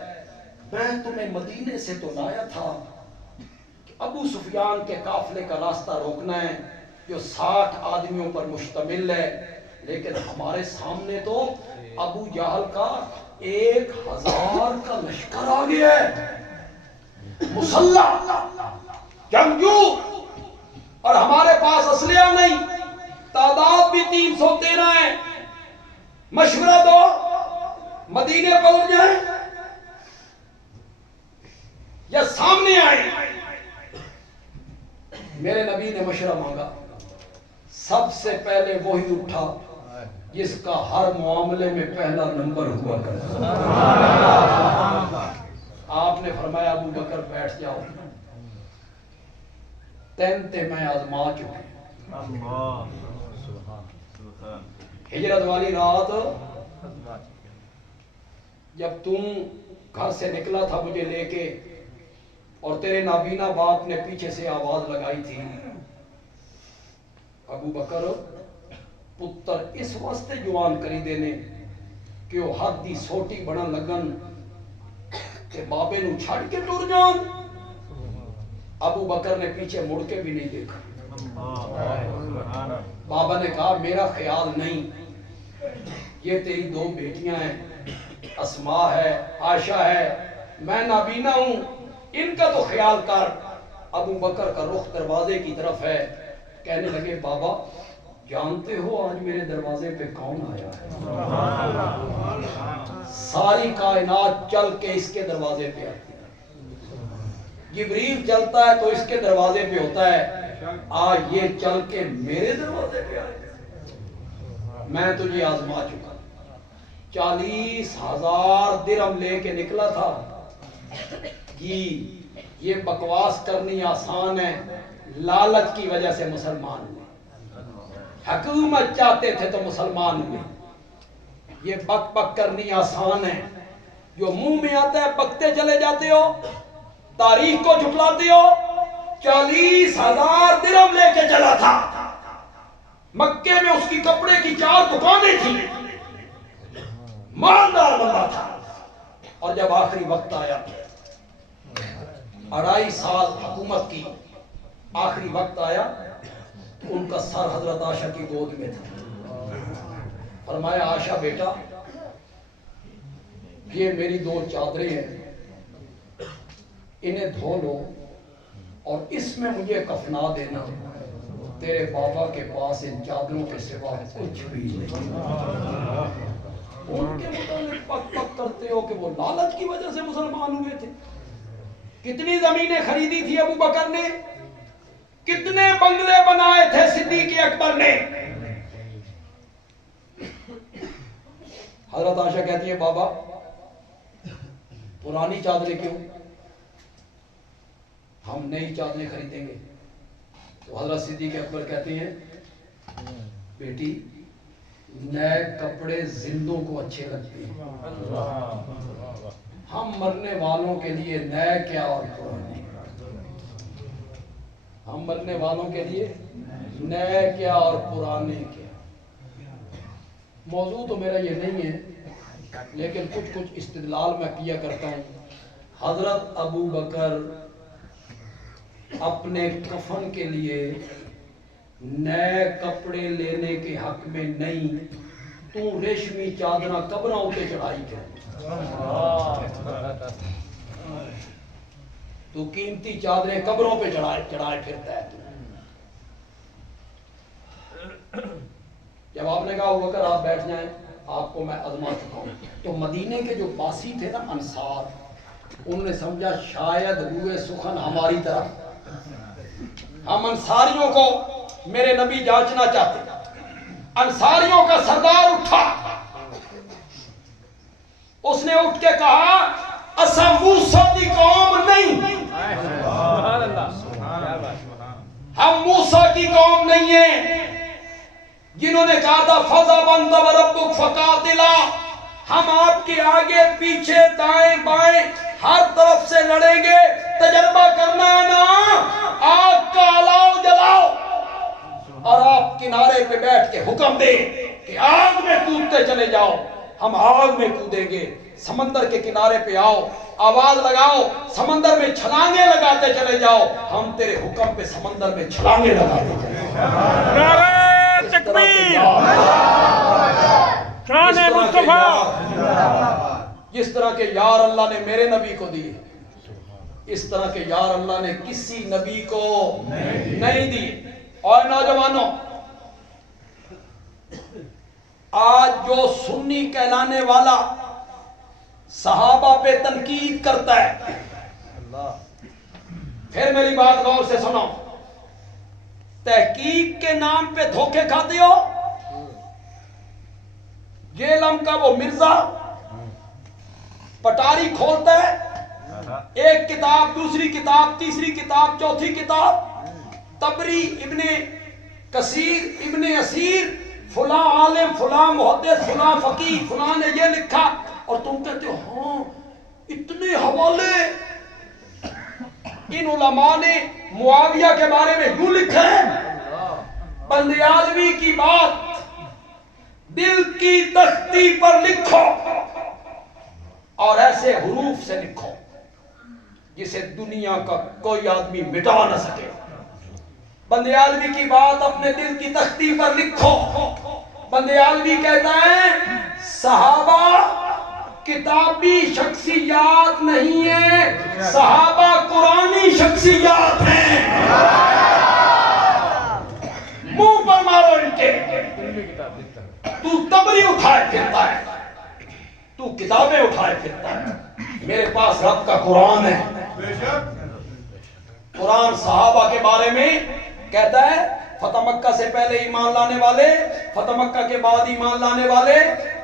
میں تمہیں مدینے سے تو لایا تھا کہ ابو سفیان کے قافلے کا راستہ روکنا ہے جو 60 آدمیوں پر مشتمل ہے، لیکن ہمارے سامنے تو ابو جہل کا 1000 کا لشکر آ گیا ہے، مسلح جنگجو، اور ہمارے پاس اسلحہ نہیں، تعداد بھی 313 ہے۔ مشورہ دو، مدینے پہنچ جائیں یا سامنے آئیں؟ میرے نبی نے مشورہ مانگا، سب سے پہلے وہی اٹھا جس کا ہر معاملے میں پہلا نمبر ہوا کرتا. آپ نے فرمایا ابو بکر بیٹھ جاؤ، 3 تے میں آزما چکے. ہجرت والی رات جب تم گھر سے نکلا تھا مجھے لے کے، اور تیرے نابینا باپ نے پیچھے سے آواز لگائی تھی، ابو بکر پتر اس واسطے جوان کری دینے کہ وہ حد دی سوٹی بڑا لگن کہ بابے نو چھڑ کے ٹر جان. ابو بکر نے پیچھے مڑ کے بھی نہیں دیکھا. بابا نے کہا میرا خیال نہیں، یہ تیری 2 بیٹیاں ہیں، اسماء ہے، عائشہ ہے، میں نابینا ہوں، ان کا تو خیال کر. ابو بکر کا رخ دروازے کی طرف ہے. کہنے لگے بابا جانتے ہو آج میرے دروازے پہ کون آیا ہے؟ ساری کائنات چل کے اس کے دروازے پہ آتی ہے. جبریل چلتا ہے تو اس کے دروازے پہ ہوتا ہے، آج یہ چل کے میرے دروازے پہ آئے. میں تجھے آزما چکا، 40,000 درہم لے کے نکلا تھا. یہ بکواس کرنی آسان ہے، لالچ کی وجہ سے مسلمان ہوئے. حکومت چاہتے تھے تو مسلمان ہوئے. یہ بک بک کرنی آسان ہے، جو منہ میں آتا ہے بکتے چلے جاتے ہو، تاریخ کو جھٹلاتے ہو. 40,000 درہم لے کے چلا تھا. مکے میں اس کی کپڑے کی 4 دکانیں تھیں، مالدار بندہ تھا. اور جب آخری وقت آیا، 2.5 سال حکومت کی، آخری وقت آیا، ان کا سر حضرت عائشہ کی گود میں تھا. فرمایا عائشہ بیٹا یہ میری 2 چادریں ہیں، انہیں دھو لو اور اس میں مجھے کفنا دینا. تیرے بابا کے پاس ان چادروں کے سوا کچھ بھی نہیں. ان کے متعلق پک پک کرتے ہو کہ وہ لالچ کی وجہ سے مسلمان ہوئے تھے. کتنی زمینیں خریدی تھی ابو بکر نے، کتنے بنگلے بنائے تھے صدیق اکبر نے. حضرت عائشہ کہتی ہے بابا پرانی چادریں کیوں، ہم نئی چادریں خریدیں گے. تو حضرت صدیق اکبر کہتے ہیں بیٹی نئے کپڑے زندوں کو اچھے لگتے ہیں، ہم مرنے والوں کے لیے نئے کیا اور پرانے. ہم مرنے والوں کے لیے نئے کیا اور پرانے کیا. موضوع تو میرا یہ نہیں ہے، لیکن کچھ استدلال میں کیا کرتا ہوں. حضرت ابو بکر اپنے کفن کے لیے نئے کپڑے لینے کے حق میں نہیں، تو ریشمی چادرہ قبروں پہ چڑھائی کر، تو قیمتی چادریں قبروں پہ چڑھائے پھرتا ہے. جب آپ نے کہا ابو بکر آپ بیٹھ جائیں، آپ کو میں آزما چکا ہوں، تو مدینے کے جو باسی تھے نا انصار، انہوں نے سمجھا شاید روئے سخن ہماری طرف، ہم انصاریوں کو میرے نبی جانچنا چاہتے. انصاریوں کا سردار اٹھا، اس نے اٹھ کے کہا اسا موسیٰ دی قوم نہیں، ہم موسیٰ کی قوم نہیں ہیں جنہوں نے کہا تھا فَذَبَنْ وَرَبُّكْ فَقَاتِلَا. ہم آپ کے آگے پیچھے دائیں بائیں ہر طرف سے لڑیں گے. تجربہ کرنا ہے نا، آگ کا الاؤ جلاؤ اور آپ کنارے پہ بیٹھ کے حکم دیں کہ آگ میں کودتے چلے جاؤ. ہم آگ میں کودیں گے. سمندر کے کنارے پہ آؤ، آواز لگاؤ، سمندر میں چھلانگیں لگاتے چلے جاؤ. ہم تیرے حکم پہ سمندر میں چھلانگیں لگاتے چلے جاؤ. تکبیر، شان مصطفیٰ. جس طرح کے یار اللہ نے میرے نبی کو دی، اس طرح کے یار اللہ نے کسی نبی کو نہیں دی. اور نوجوانوں، آج جو سنی کہلانے والا صحابہ پہ تنقید کرتا ہے، پھر میری بات غور سے سنو، تحقیق کے نام پہ دھوکے کھاتے ہو. یہ علم کا وہ مرزا پٹاری کھولتا ہے، ایک کتاب، دوسری کتاب، تیسری کتاب، چوتھی کتاب، تبری، ابن کثیر، ابن اسیر، فلاں عالم، فلاں محدث، فلاں فقیہ، فلاں نے یہ لکھا، اور تم کہتے ہو ہاں اتنے حوالے ان علماء نے معاویہ کے بارے میں یوں لکھا ہے۔ بندیالوی کی بات دل کی تختی پر لکھو اور ایسے حروف سے لکھو جسے دنیا کا کوئی آدمی مٹا نہ سکے۔ بندیالوی کی بات اپنے دل کی تختی پر لکھو۔ بندیالوی کہتا ہے صحابہ کتابی شخصیات نہیں ہیں، صحابہ قرآنی شخصیات ہیں۔ منہ پر مارو ان کے۔ تو تبری اٹھائے پھرتا ہے، تو کتابیں اٹھائے پھرتا ہے، میرے پاس رب کا قرآن ہے۔ قرآن صحابہ کے بارے میں کہتا ہے فتح مکہ سے پہلے ایمان لانے والے، فتح مکہ کے بعد ایمان لانے والے،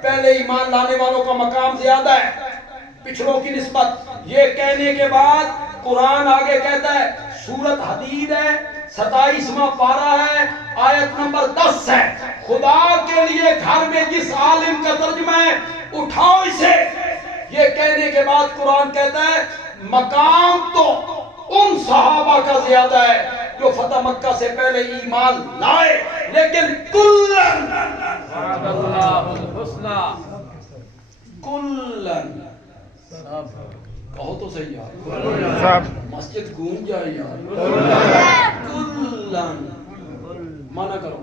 پہلے ایمان لانے والوں کا مقام زیادہ ہے پچھلوں کی نسبت۔ یہ کہنے کے بعد قرآن آگے کہتا ہے، سورت حدید ہے، 27واں پارہ ہے، آیت نمبر 10 ہے، خدا کے لیے گھر میں جس عالم کا ترجمہ ہے اٹھاؤ اسے۔ یہ کہنے کے بعد قرآن کہتا ہے مقام تو ان صحابہ کا زیادہ ہے جو فتح مکہ سے پہلے ایمان لائے، لیکن کلن کلن کہو تو صحیح یار، مسجد گونج جائے یار، کلن مانا کرو،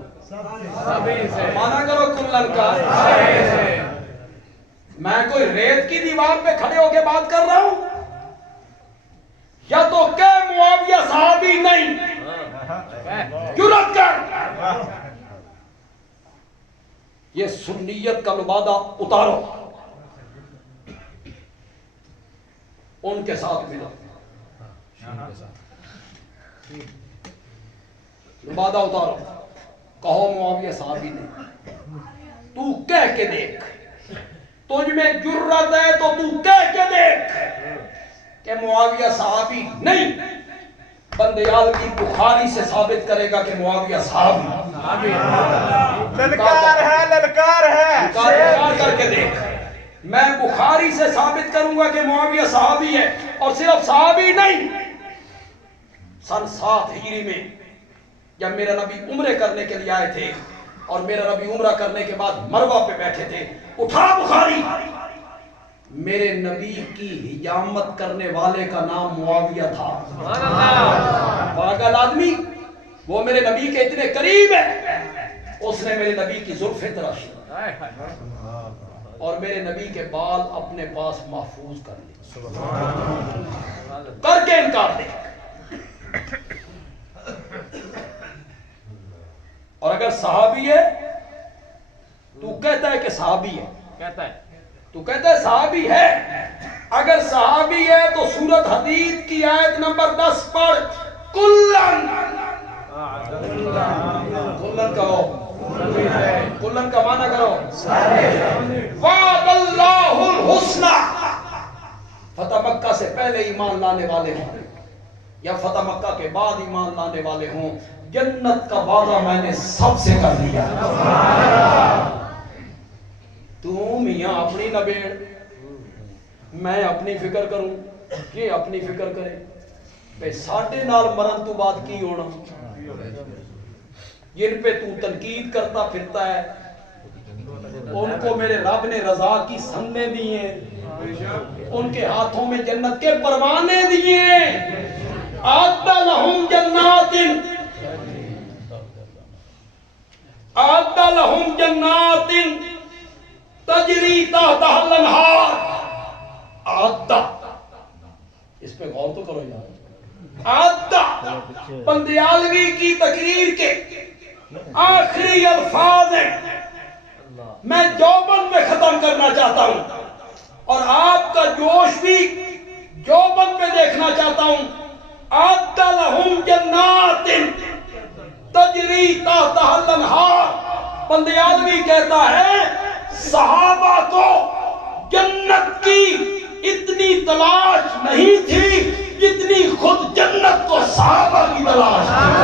مانا کرو کلن کا۔ میں کوئی ریت کی دیوار پہ کھڑے ہو کے بات کر رہا ہوں، یا تو کہ معاویہ صحابی نہیں، جرأت کر یہ سنیت کا لبادہ اتارو، ان کے ساتھ ملو، لبادہ اتارو، کہو معاویہ صحابی نہیں۔ تو کہہ کے دیکھ، تجھ میں جرأت ہے تو تو کہہ کے دیکھ کہ معاویہ صحابی نہیں۔ بندیالوی بخاری سے ثابت کرے گا کہ معاویہ صحابی۔ للکار ہے، للکار ہے، للکار کر کے دیکھ۔ میں بخاری سے ثابت کروں گا کہ معاویہ صحابی ہے، اور صرف صحابی نہیں، سن 7 ہجری میں جب میرا نبی عمرے کرنے کے لیے آئے تھے اور میرا نبی عمرہ کرنے کے بعد مروہ پہ بیٹھے تھے، اٹھا بخاری، میرے نبی کی حجامت کرنے والے کا نام معاویہ تھا۔ پاگل آدمی، وہ میرے نبی کے اتنے قریب ہے، اس نے میرے نبی کی زلفیں تراشی اور میرے نبی کے بال اپنے پاس محفوظ کر لی، کر کے انکار دے۔ اور اگر صحابی ہے تو کہتا ہے کہ صحابی ہے، کہتا ہے تو کہتا ہے صحابی ہے۔ اگر صحابی ہے تو سورت حدید کی آیت نمبر 10 پڑھ، کلن کلن کہو، کلن کا معنی کرو، وعد اللہ الحسنى، فتح مکہ سے پہلے ایمان لانے والے ہوں یا فتح مکہ کے بعد ایمان لانے والے ہوں، جنت کا وعدہ میں نے سب سے کر لیا۔ تو میاں اپنی نبیڑ، میں اپنی فکر کروں، یہ اپنی فکر کرے، بے ساڈے نال مرن تو بعد کی ہونا؟ جن پہ تو تنقید کرتا پھرتا ہے ان کو میرے رب نے رضا کی سندیں دی ہیں، ان کے ہاتھوں میں جنت کے پروانے دیے ہیں۔ اعد لہم جنات، اعد لہم جنات تجری تحتہا الانہار، اعد، اس پہ غور تو کرو یار، اعد بندیالوی کی تقریر کے آخری الفاظ ہیں، میں جوبن پہ ختم کرنا چاہتا ہوں اور آپ کا جوش بھی جوبن پہ دیکھنا چاہتا ہوں۔ اعد لہم جنات تجری تحتہا الانہار، بندیالوی کہتا ہے صحابہ کو جنت کی اتنی تلاش نہیں تھی جتنی خود جنت کو صحابہ کی تلاش تھی